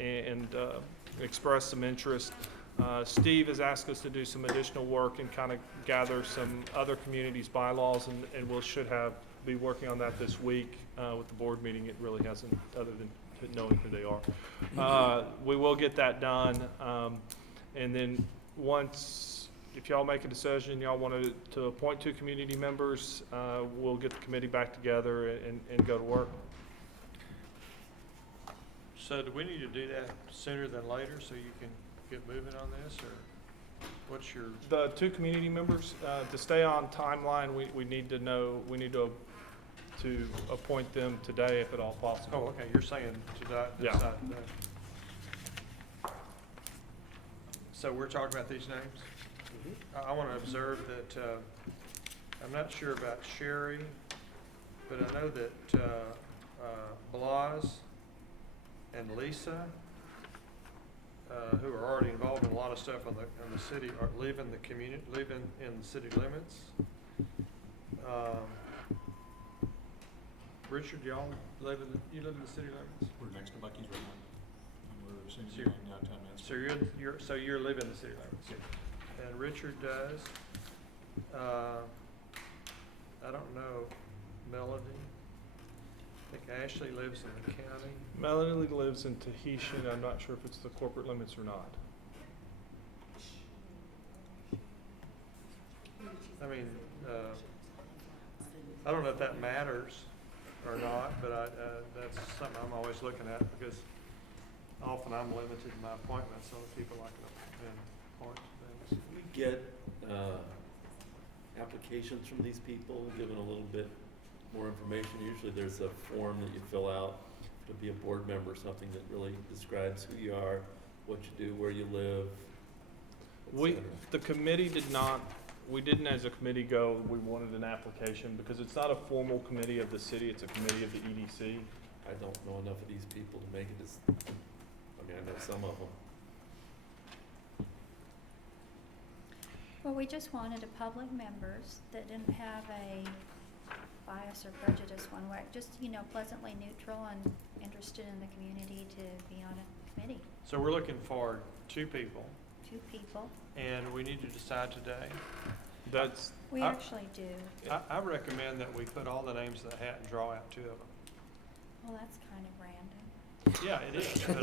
and express some interest. Steve has asked us to do some additional work and kind of gather some other communities' bylaws, and we should be working on that this week with the board meeting. It really hasn't, other than knowing who they are. We will get that done. And then once, if y'all make a decision, y'all want to appoint 2 community members, we'll get the committee back together and go to work. So do we need to do that sooner than later so you can get moving on this, or what's your? The 2 community members, to stay on timeline, we need to know, we need to appoint them today if at all possible. Oh, okay, you're saying to Yeah. decide today. So we're talking about these names? I want to observe that, I'm not sure about Sherry, but I know that Blas and Lisa, who are already involved in a lot of stuff in the city, are living in the city limits. Richard, you live in the city limits? We're next to Bucky's right now. And we're soon to be Sure. in downtown Mansfield. So you're living in the city limits? And Richard does. I don't know Melody. I think Ashley lives in the county. Melanie lives in Tahitian. I'm not sure if it's the corporate limits or not. I mean, I don't know if that matters or not, but that's something I'm always looking at, because often I'm limited in my appointments on the people I can appoint to things. We get applications from these people, given a little bit more information. Usually there's a form that you fill out to be a board member, something that really describes who you are, what you do, where you live, etc. The committee we didn't as a committee go, we wanted an application, because it's not a formal committee of the city, it's a committee of the EDC. I don't know enough of these people to make it as, I mean, I know some of them. Well, we just wanted a public members that didn't have a bias or prejudice one way, just, pleasantly neutral and interested in the community to be on a committee. So we're looking for 2 people, 2 people. and we need to decide today. We I- actually do. I recommend that we put all the names in the hat and draw out 2 of them. Well, that's kind of random. Yeah, it is. But,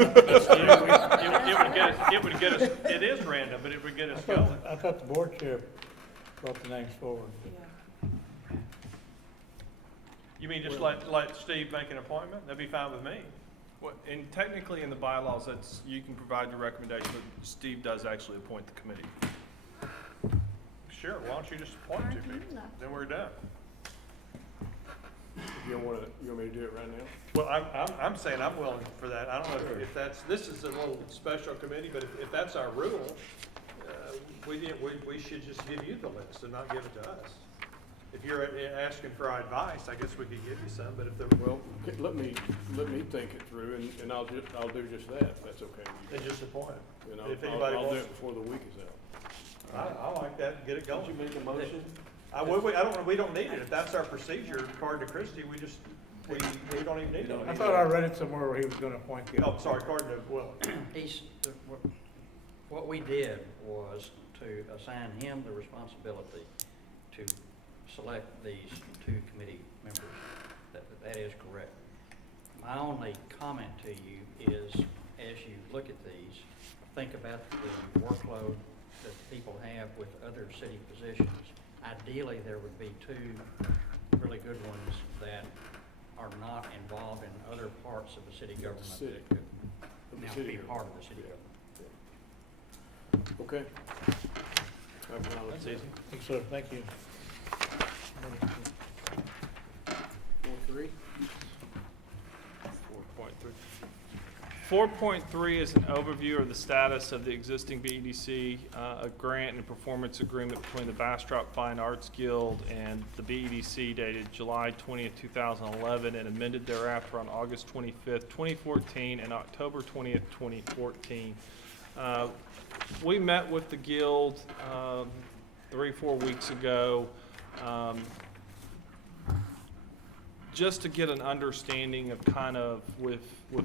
it would get us, it is random, but it would get us going. I thought the board chair brought the names forward. You mean just let Steve make an appointment? That'd be fine with me. Well, and technically in the bylaws, that's, you can provide your recommendation, but Steve does actually appoint the committee. Sure, why don't you just appoint Mark, two you people? love- Then we're done. You want me to do it right now? Well, I'm saying I'm willing for that. I don't know if that's, this is a little special committee, but if that's our rule, we should just give you the list and not give it to us. If you're asking for our advice, I guess we could give you some, but if the, Well, let me think it through, and I'll do just that, if that's okay with you. then just appoint them. And If anybody I'll do wants, it before the week is out. I like that, get it going. make a motion? We don't need it. If that's our procedure, according to Christie, we don't even need We don't it. I thought I read it somewhere where he was gonna appoint you. Oh, sorry, according to Will. What we did was to assign him the responsibility to select these two committee members. That is correct. My only comment to you is, as you look at these, think about the workload that people have with other city positions. Ideally, there would be two really good ones that are not involved in other parts of the city government City. that could Of the now city be government. part of the city government. Okay. That's easy. Yes, sir, thank you. 4.3? 4.3 is an overview of the status of the existing BEDC, a grant and performance agreement between the Bastrop Fine Arts Guild and the BEDC dated July 20th, 2011, and amended thereafter on August 25th, 2014, and October 20th, 2014. We met with the Guild 3-4 weeks ago, just to get an understanding of kind of with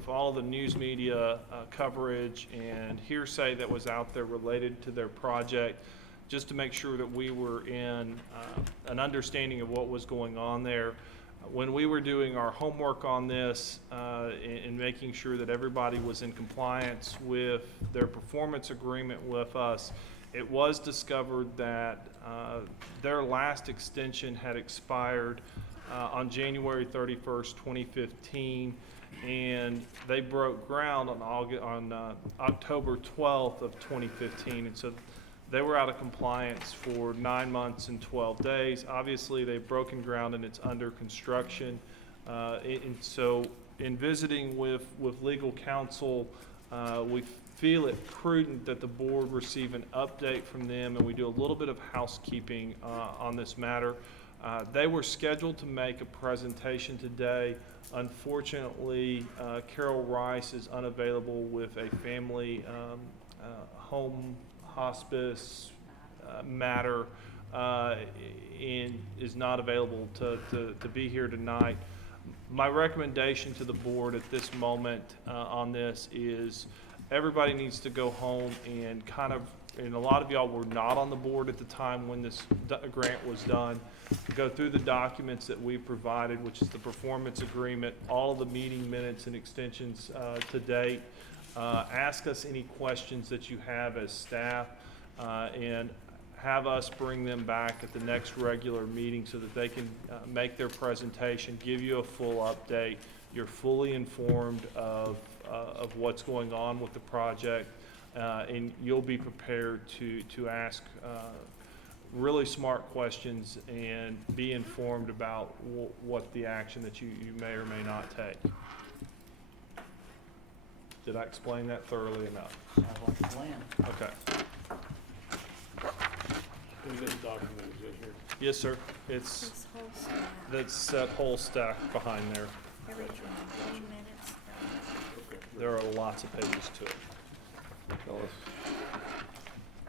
all the news media coverage and hearsay that was out there related to their project, just to make sure that we were in an understanding of what was going on there. When we were doing our homework on this and making sure that everybody was in compliance with their performance agreement with us, it was discovered that their last extension had expired on January 31st, 2015, and they broke ground on October 12th of 2015, and so they were out of compliance for 9 months and 12 days. Obviously, they've broken ground and it's under construction, and so in visiting with legal counsel, we feel it prudent that the board receive an update from them, and we do a little bit of housekeeping on this matter. They were scheduled to make a presentation today. Unfortunately, Carol Rice is unavailable with a family home hospice matter and is not available to be here tonight. My recommendation to the board at this moment on this is everybody needs to go home and and a lot of y'all were not on the board at the time when this grant was done, go through the documents that we provided, which is the performance agreement, all of the meeting minutes and extensions to date. Ask us any questions that you have as staff, and have us bring them back at the next regular meeting so that they can make their presentation, give you a full update. You're fully informed of what's going on with the project, and you'll be prepared to ask really smart questions and be informed about what the action that you may or may not take. Did I explain that thoroughly enough? Sounds like a plan. Okay. And this document is in here. Yes, sir. It's, This whole staff, that's that whole stack behind there. everything, 3 minutes. Okay. There are lots of pages to it. Tell us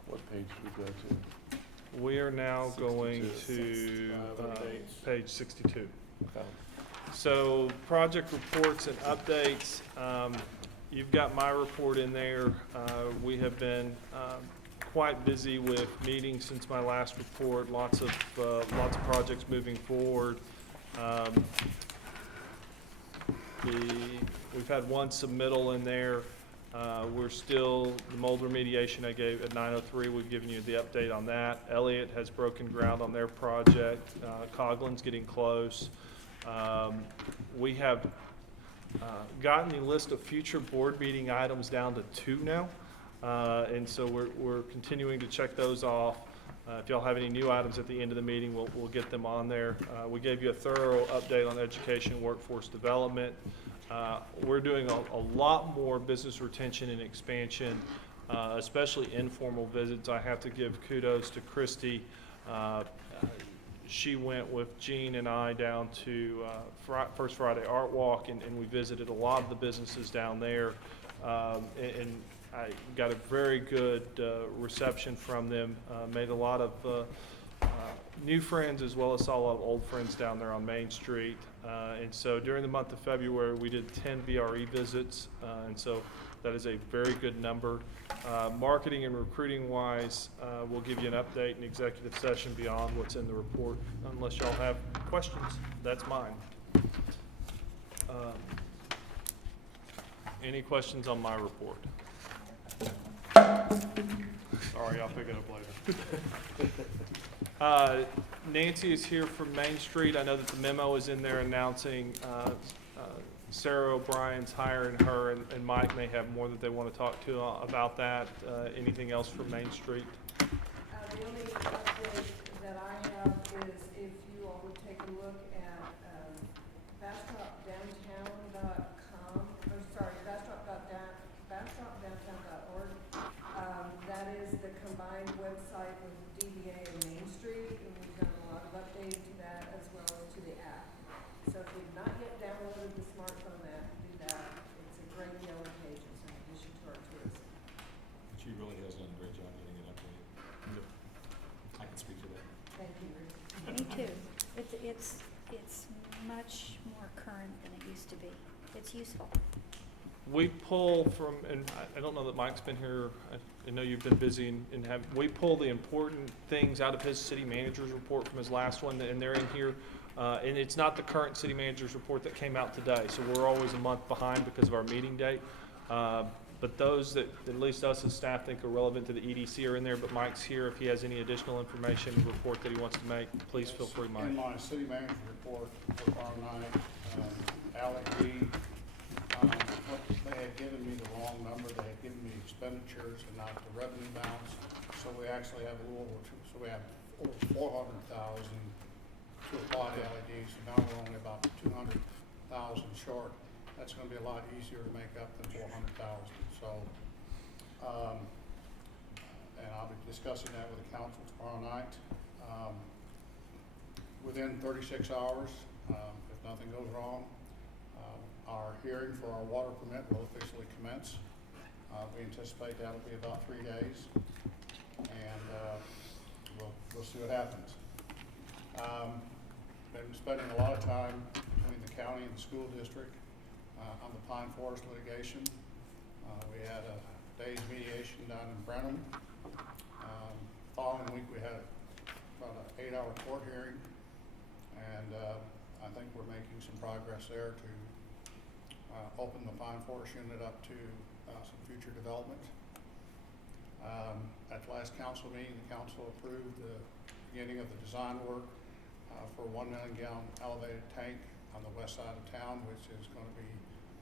what page we go to. We are now going 62. to Updates. page 62. So project reports and updates. You've got my report in there. We have been quite busy with meetings since my last report. Lots of projects moving forward. We've had one submittal in there. We're still, the Mulder mediation I gave at 9:03, we've given you the update on that. Elliott has broken ground on their project. Coglin's getting close. We have gotten the list of future board meeting items down to 2 now. And so we're continuing to check those off. If y'all have any new items at the end of the meeting, we'll get them on there. We gave you a thorough update on education, workforce development. We're doing a lot more business retention and expansion, especially informal visits. I have to give kudos to Christy. She went with Jean and I down to First Friday Art Walk, and we visited a lot of the businesses down there. And I got a very good reception from them, made a lot of new friends as well as saw a lot of old friends down there on Main Street. And so during the month of February, we did 10 VRE visits, and so that is a very good number. Marketing and recruiting wise, we'll give you an update in executive session beyond what's in the report, unless y'all have questions. That's mine. Any questions on my report? Sorry, I'll pick it up later. Nancy is here from Main Street. I know that the memo is in there announcing Sarah O'Brien's hiring her, and Mike may have more that they want to talk to about that. Anything else from Main Street? The only update that I have is if you all would take a look at bastropdowntown.com, or sorry, bastropdowntown.org. That is the combined website with DDA and Main Street, and we've done a lot of updating to that as well as to the app. So if you've not yet downloaded the smartphone app, do that. It's a great yellow pages in addition to our tourism. She really has done a great job getting it updated. I can speak to that. Thank you, Ruth. Me too. It's much more current than it used to be. It's useful. We pull from, and I don't know that Mike's been here, I know you've been busy and have, we pull the important things out of his city manager's report from his last one, and they're in here. And it's not the current city manager's report that came out today, so we're always a month behind because of our meeting date. But those that at least us as staff think are relevant to the EDC are in there, but Mike's here. If he has any additional information, report that he wants to make, please feel free, Mike. In my city manager report for tomorrow night, Alec Reed, they had given me the wrong number. They had given me expenditures and not the revenue balance. So we actually have a little over so we have over 400,000 to apply to LEDs. So now we're only about 200,000 short. That's going to be a lot easier to make up than 400,000. So, and I'll be discussing that with the council tomorrow night. Within 36 hours, if nothing goes wrong, our hearing for our water permit will officially commence. We anticipate that'll be about 3 days, and we'll see what happens. Been spending a lot of time between the county and the school district on the Pine Forest litigation. We had a day's mediation down in Brenham. Following week we had about an 8-hour court hearing, and I think we're making some progress there to open the Pine Forest unit up to some future development. At the last council meeting, the council approved the beginning of the design work for a 1 million gallon elevated tank on the west side of town, which is going to be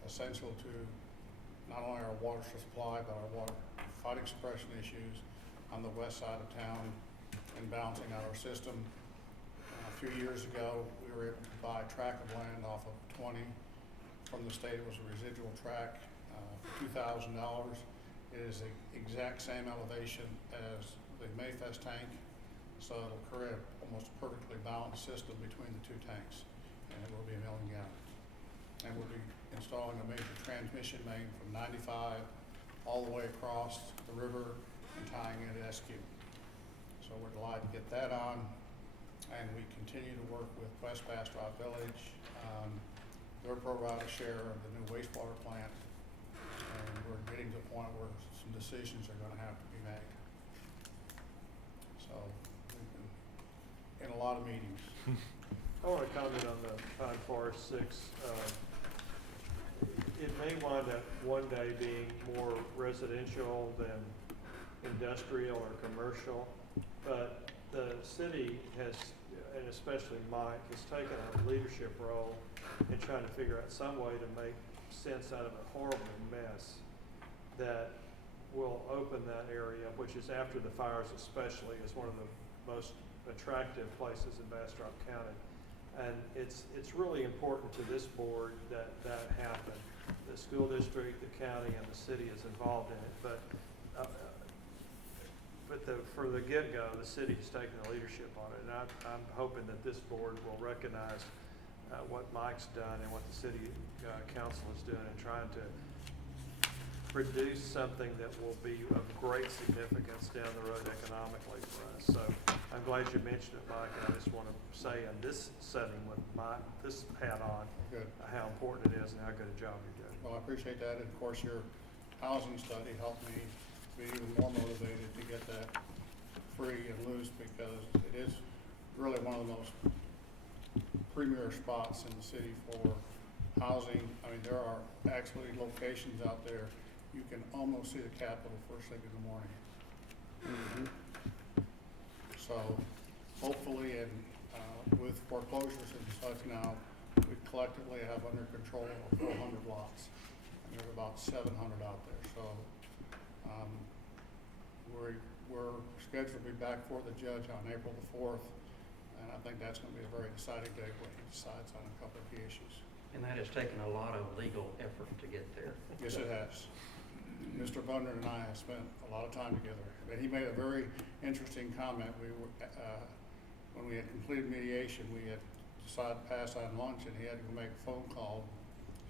essential to not only our water supply, but our water fighting suppression issues on the west side of town and balancing out our system. A few years ago, we were able to buy a tract of land off of 20 from the state. It was a residual tract for $2,000. It is the exact same elevation as the Mayfest tank, so it'll create almost a perfectly balanced system between the two tanks, and it will be 1 million gallons. And we'll be installing a major transmission main from 95 all the way across the river and tying into SQ. So we're delighted to get that on, and we continue to work with West Bastrop Village, their pro rata share of the new wastewater plant, and we're getting to the point where some decisions are going to have to be made. So we've been in a lot of meetings. I want to comment on the Pine Forest 6. It may wind up one day being more residential than industrial or commercial, but the city has, and especially Mike, has taken a leadership role in trying to figure out some way to make sense out of a horrible mess that will open that area, which is after the fires especially, is one of the most attractive places in Bastrop County. And it's really important to this board that that happen. The school district, the county, and the city is involved in it, but for the get-go, the city has taken the leadership on it, and I'm hoping that this board will recognize what Mike's done and what the city council is doing in trying to produce something that will be of great significance down the road economically for us. So I'm glad you mentioned it, Mike, and I just want to say in this setting with this hat on, Good. how important it is and how good a job you're doing. Well, I appreciate that, and of course, your housing study helped me be even more motivated to get that free and loose, because it is really one of the most premier spots in the city for housing. I mean, there are actually locations out there, you can almost see the Capitol first thing in the morning. So hopefully, and with foreclosures and such now, we collectively have under control 400 lots. And there's about 700 out there. So we're scheduled to be back for the judge on April the 4th. And I think that's going to be a very exciting day when he decides on a couple of key issues. And that has taken a lot of legal effort to get there. Yes, it has. Mr. Bunder and I have spent a lot of time together. And he made a very interesting comment. We were, when we had completed mediation, we had decided to pass on lunch, and he had to go make a phone call.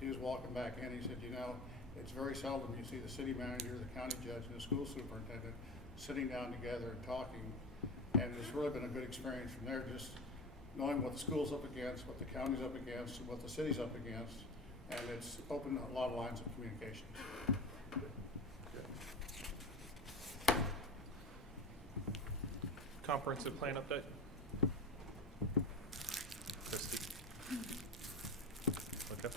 He was walking back in. He said, you know, it's very seldom you see the city manager, the county judge, and the school superintendent sitting down together and talking. And it's really been a good experience from there, just knowing what the school's up against, what the county's up against, and what the city's up against. And it's opened a lot of lines of communication. Comprehensive plan update? Christie? Okay.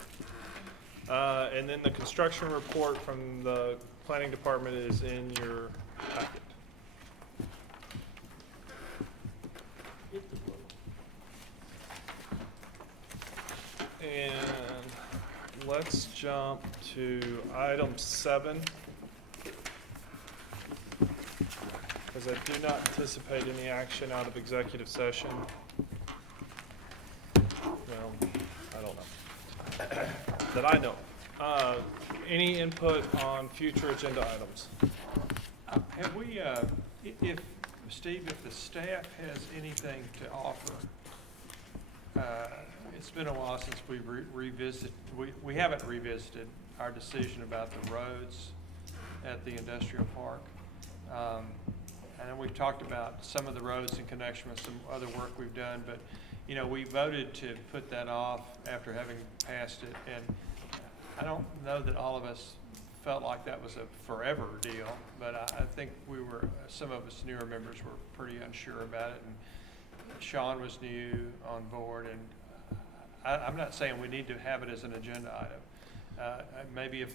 And then the construction report from the planning department is in your packet. And let's jump to item 7. Because I do not anticipate any action out of executive session. Well, I don't know. That I know. Any input on future agenda items? Have we, Steve, if the staff has anything to offer, it's been a while since we've revisited, we haven't revisited our decision about the roads at the industrial park. I know we've talked about some of the roads in connection with some other work we've done, but, you know, we voted to put that off after having passed it, and I don't know that all of us felt like that was a forever deal, but I think some of us newer members were pretty unsure about it, and Sean was new on board, and I'm not saying we need to have it as an agenda item. Maybe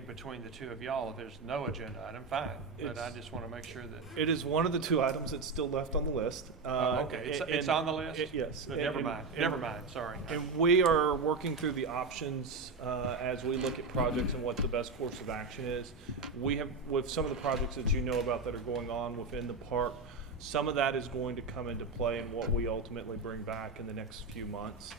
between the two of y'all, if there's no agenda item, fine, but I just want to make sure that. It is one of the 2 items that's still left on the list. Okay, it's on the list? Yes. Never mind, sorry. And we are working through the options as we look at projects and what the best course of action is. We have, with some of the projects that you know about that are going on within the park, some of that is going to come into play in what we ultimately bring back in the next few months.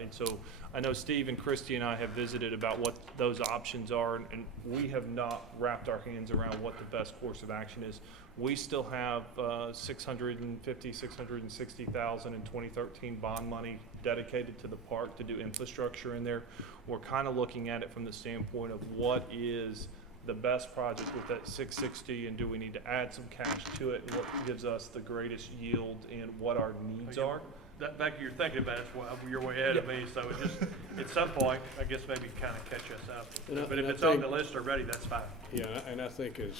And so I know Steve and Christy and I have visited about what those options are, and we have not wrapped our hands around what the best course of action is. We still have $660,000 in 2013 bond money dedicated to the park to do infrastructure in there. We're kind of looking at it from the standpoint of what is the best project with that 660, and do we need to add some cash to it, and what gives us the greatest yield and what our needs are. That you're thinking about it, well, you're way ahead of me, so it just, at some point, I guess maybe kind of catch us up. But if it's on the list already, that's fine. Yeah, and I think as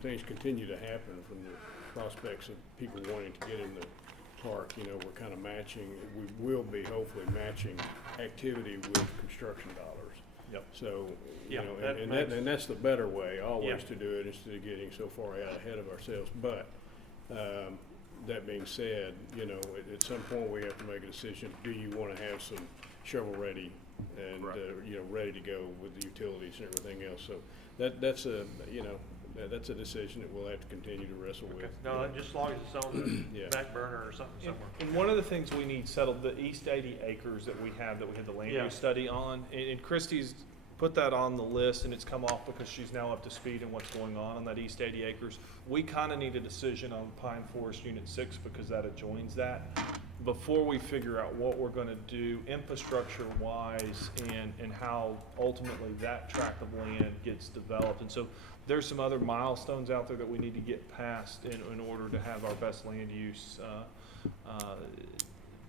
things continue to happen from the prospects of people wanting to get in the park, you know, we're kind of matching, we will be hopefully matching activity with construction dollars. Yep. So, you Yeah, know, and that's the better way always Yeah. to do it, instead of getting so far out ahead of ourselves. But that being said, you know, at some point, we have to make a decision, do you wanna have some shovel-ready and, Right. you know, ready to go with the utilities and everything else, so that's a, you know, that's a decision that we'll have to continue to wrestle Okay. with. No, just as long as it's on Yeah. the back burner or something somewhere. And one of the things we need settled, the East 80 acres that we had the land Yeah. use study on, and Christie's put that on the list, and it's come off because she's now up to speed in what's going on that East 80 acres. We kind of need a decision on Pine Forest Unit 6 because that adjoins that, before we figure out what we're gonna do infrastructure-wise and how ultimately that tract of land gets developed. And so there's some other milestones out there that we need to get past in order to have our best land use,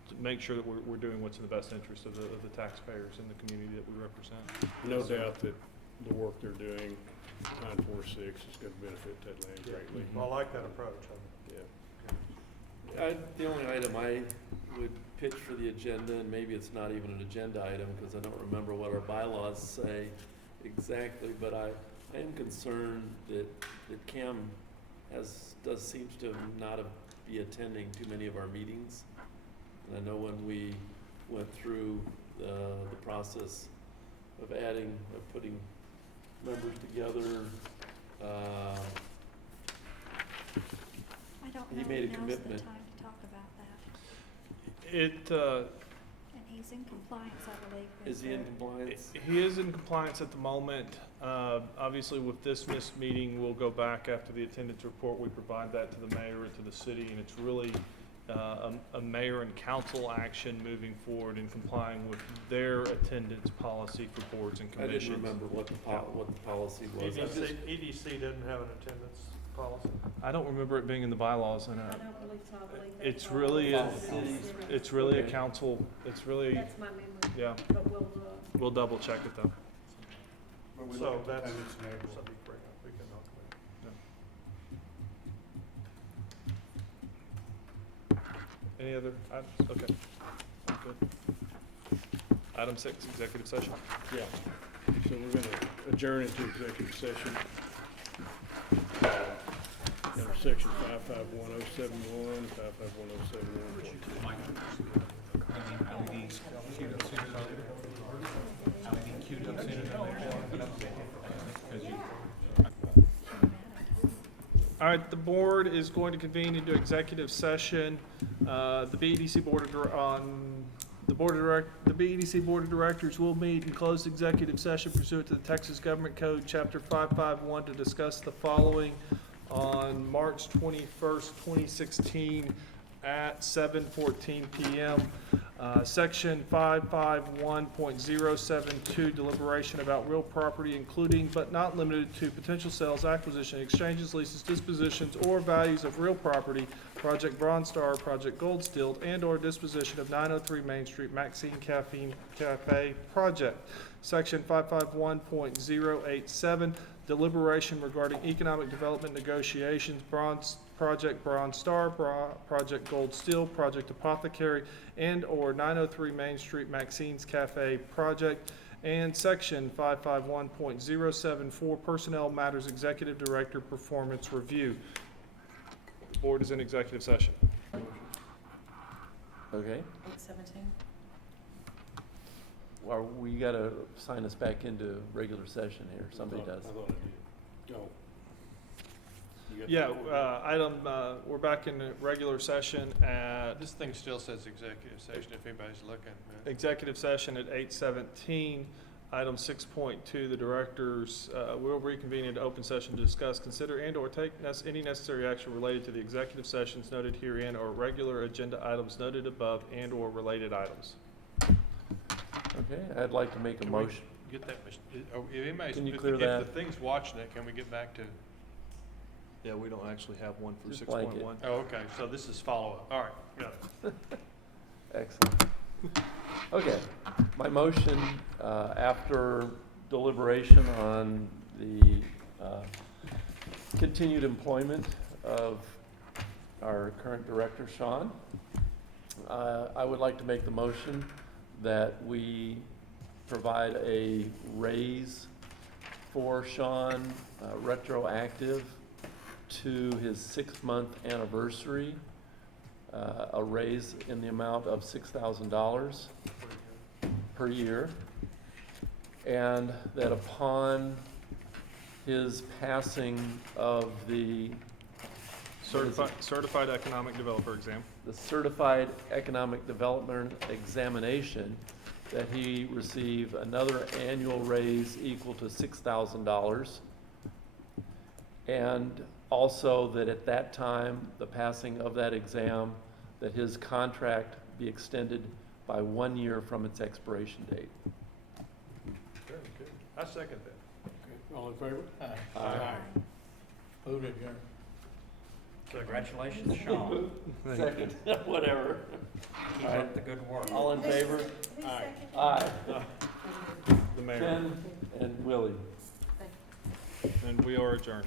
to make sure that we're doing what's in the best interest of the taxpayers and the community that we represent. No doubt that the work they're doing, Pine Forest 6, is gonna benefit that land greatly. Well, I like that approach. Yeah. The only item I would pitch for the agenda, and maybe it's not even an agenda item, because I don't remember what our bylaws say exactly, but I am concerned that Cam seems to not be attending too many of our meetings. And I know when we went through the process of putting members together, I don't He know made a if now's the commitment. time to talk about that. And he's in compliance, I believe. with is he in the- compliance? He is in compliance at the moment. Obviously, with this missed meeting, we'll go back after the attendance report. We provide that to the mayor and to the city, and it's really a mayor and council action moving forward in complying with their attendance policy for boards and I commissions. didn't remember what the policy was. I'm just- EDC doesn't have an attendance policy. I don't remember it being in the bylaws, and I don't believe so, I believe that's it's all really, the a- cities. it's really a Okay. council, it's really, That's my memory, yeah, but we'll double check it though. But we So look at that's attendance in April. something to bring up. We can talk about it. Any other items? Okay. I'm good. Item 6, executive session. Yeah, so we're gonna adjourn into executive session. Under section 551071, 551071. LEDs queued up sooner than later. LED queued up sooner than later. 'Cause you- All right, the board is going to convene into executive session. The BEDC Board of the BEDC Board of Directors will meet in closed executive session pursuant to the Texas Government Code, Chapter 551, to discuss the following on March 21st, 2016 at 7:14 PM. Section 551.072, deliberation about real property, including but not limited to potential sales, acquisition, exchanges, leases, dispositions, or values of real property, Project Bronze Star, Project Gold Steel, and/or disposition of 903 Main Street Maxine Cafe project. Section 551.087, deliberation regarding economic development negotiations, Project Bronze Star, Project Gold Steel, Project Apothecary, and/or 903 Main Street Maxine's Cafe project, and Section 551.074, Personnel Matters Executive Director Performance Review. The board is in executive session. Okay, 8:17. well, we gotta sign us back into regular session here, somebody does. I thought I did. No. You got Yeah, that? we're back in the regular session at This thing still says executive session if anybody's looking. executive session at 8:17. Item 6.2, the directors will reconvene into open session to discuss, consider, and/or take any necessary action related to the executive sessions noted herein or regular agenda items noted above and/or related items. Okay, I'd like to make a Can we motion. Get that, if anybody's, Can you if clear that? the thing's watching it, can we get back to? Yeah, we don't actually have one for Just blanket. 6.1. Oh, okay, so this is follow-up. All right, got it. Excellent. Okay, my motion, after deliberation on the continued employment of our current director, Sean, I would like to make the motion that we provide a raise for Sean, retroactive to his 6-month anniversary a raise in the amount of $6,000 per year, and that upon his passing of the Certified economic developer exam. the Certified Economic Development Examination, that he receive another annual raise equal to $6,000. And also that at that time, the passing of that exam, that his contract be extended by 1 year from its expiration date. Very good. I second that. Okay, all in favor? Aye. Move it, Jeremy. Congratulations, Sean. Second, whatever. Keep up the good work. All in favor? Aye. Aye. The mayor. Ken and Willie. And we are adjourned.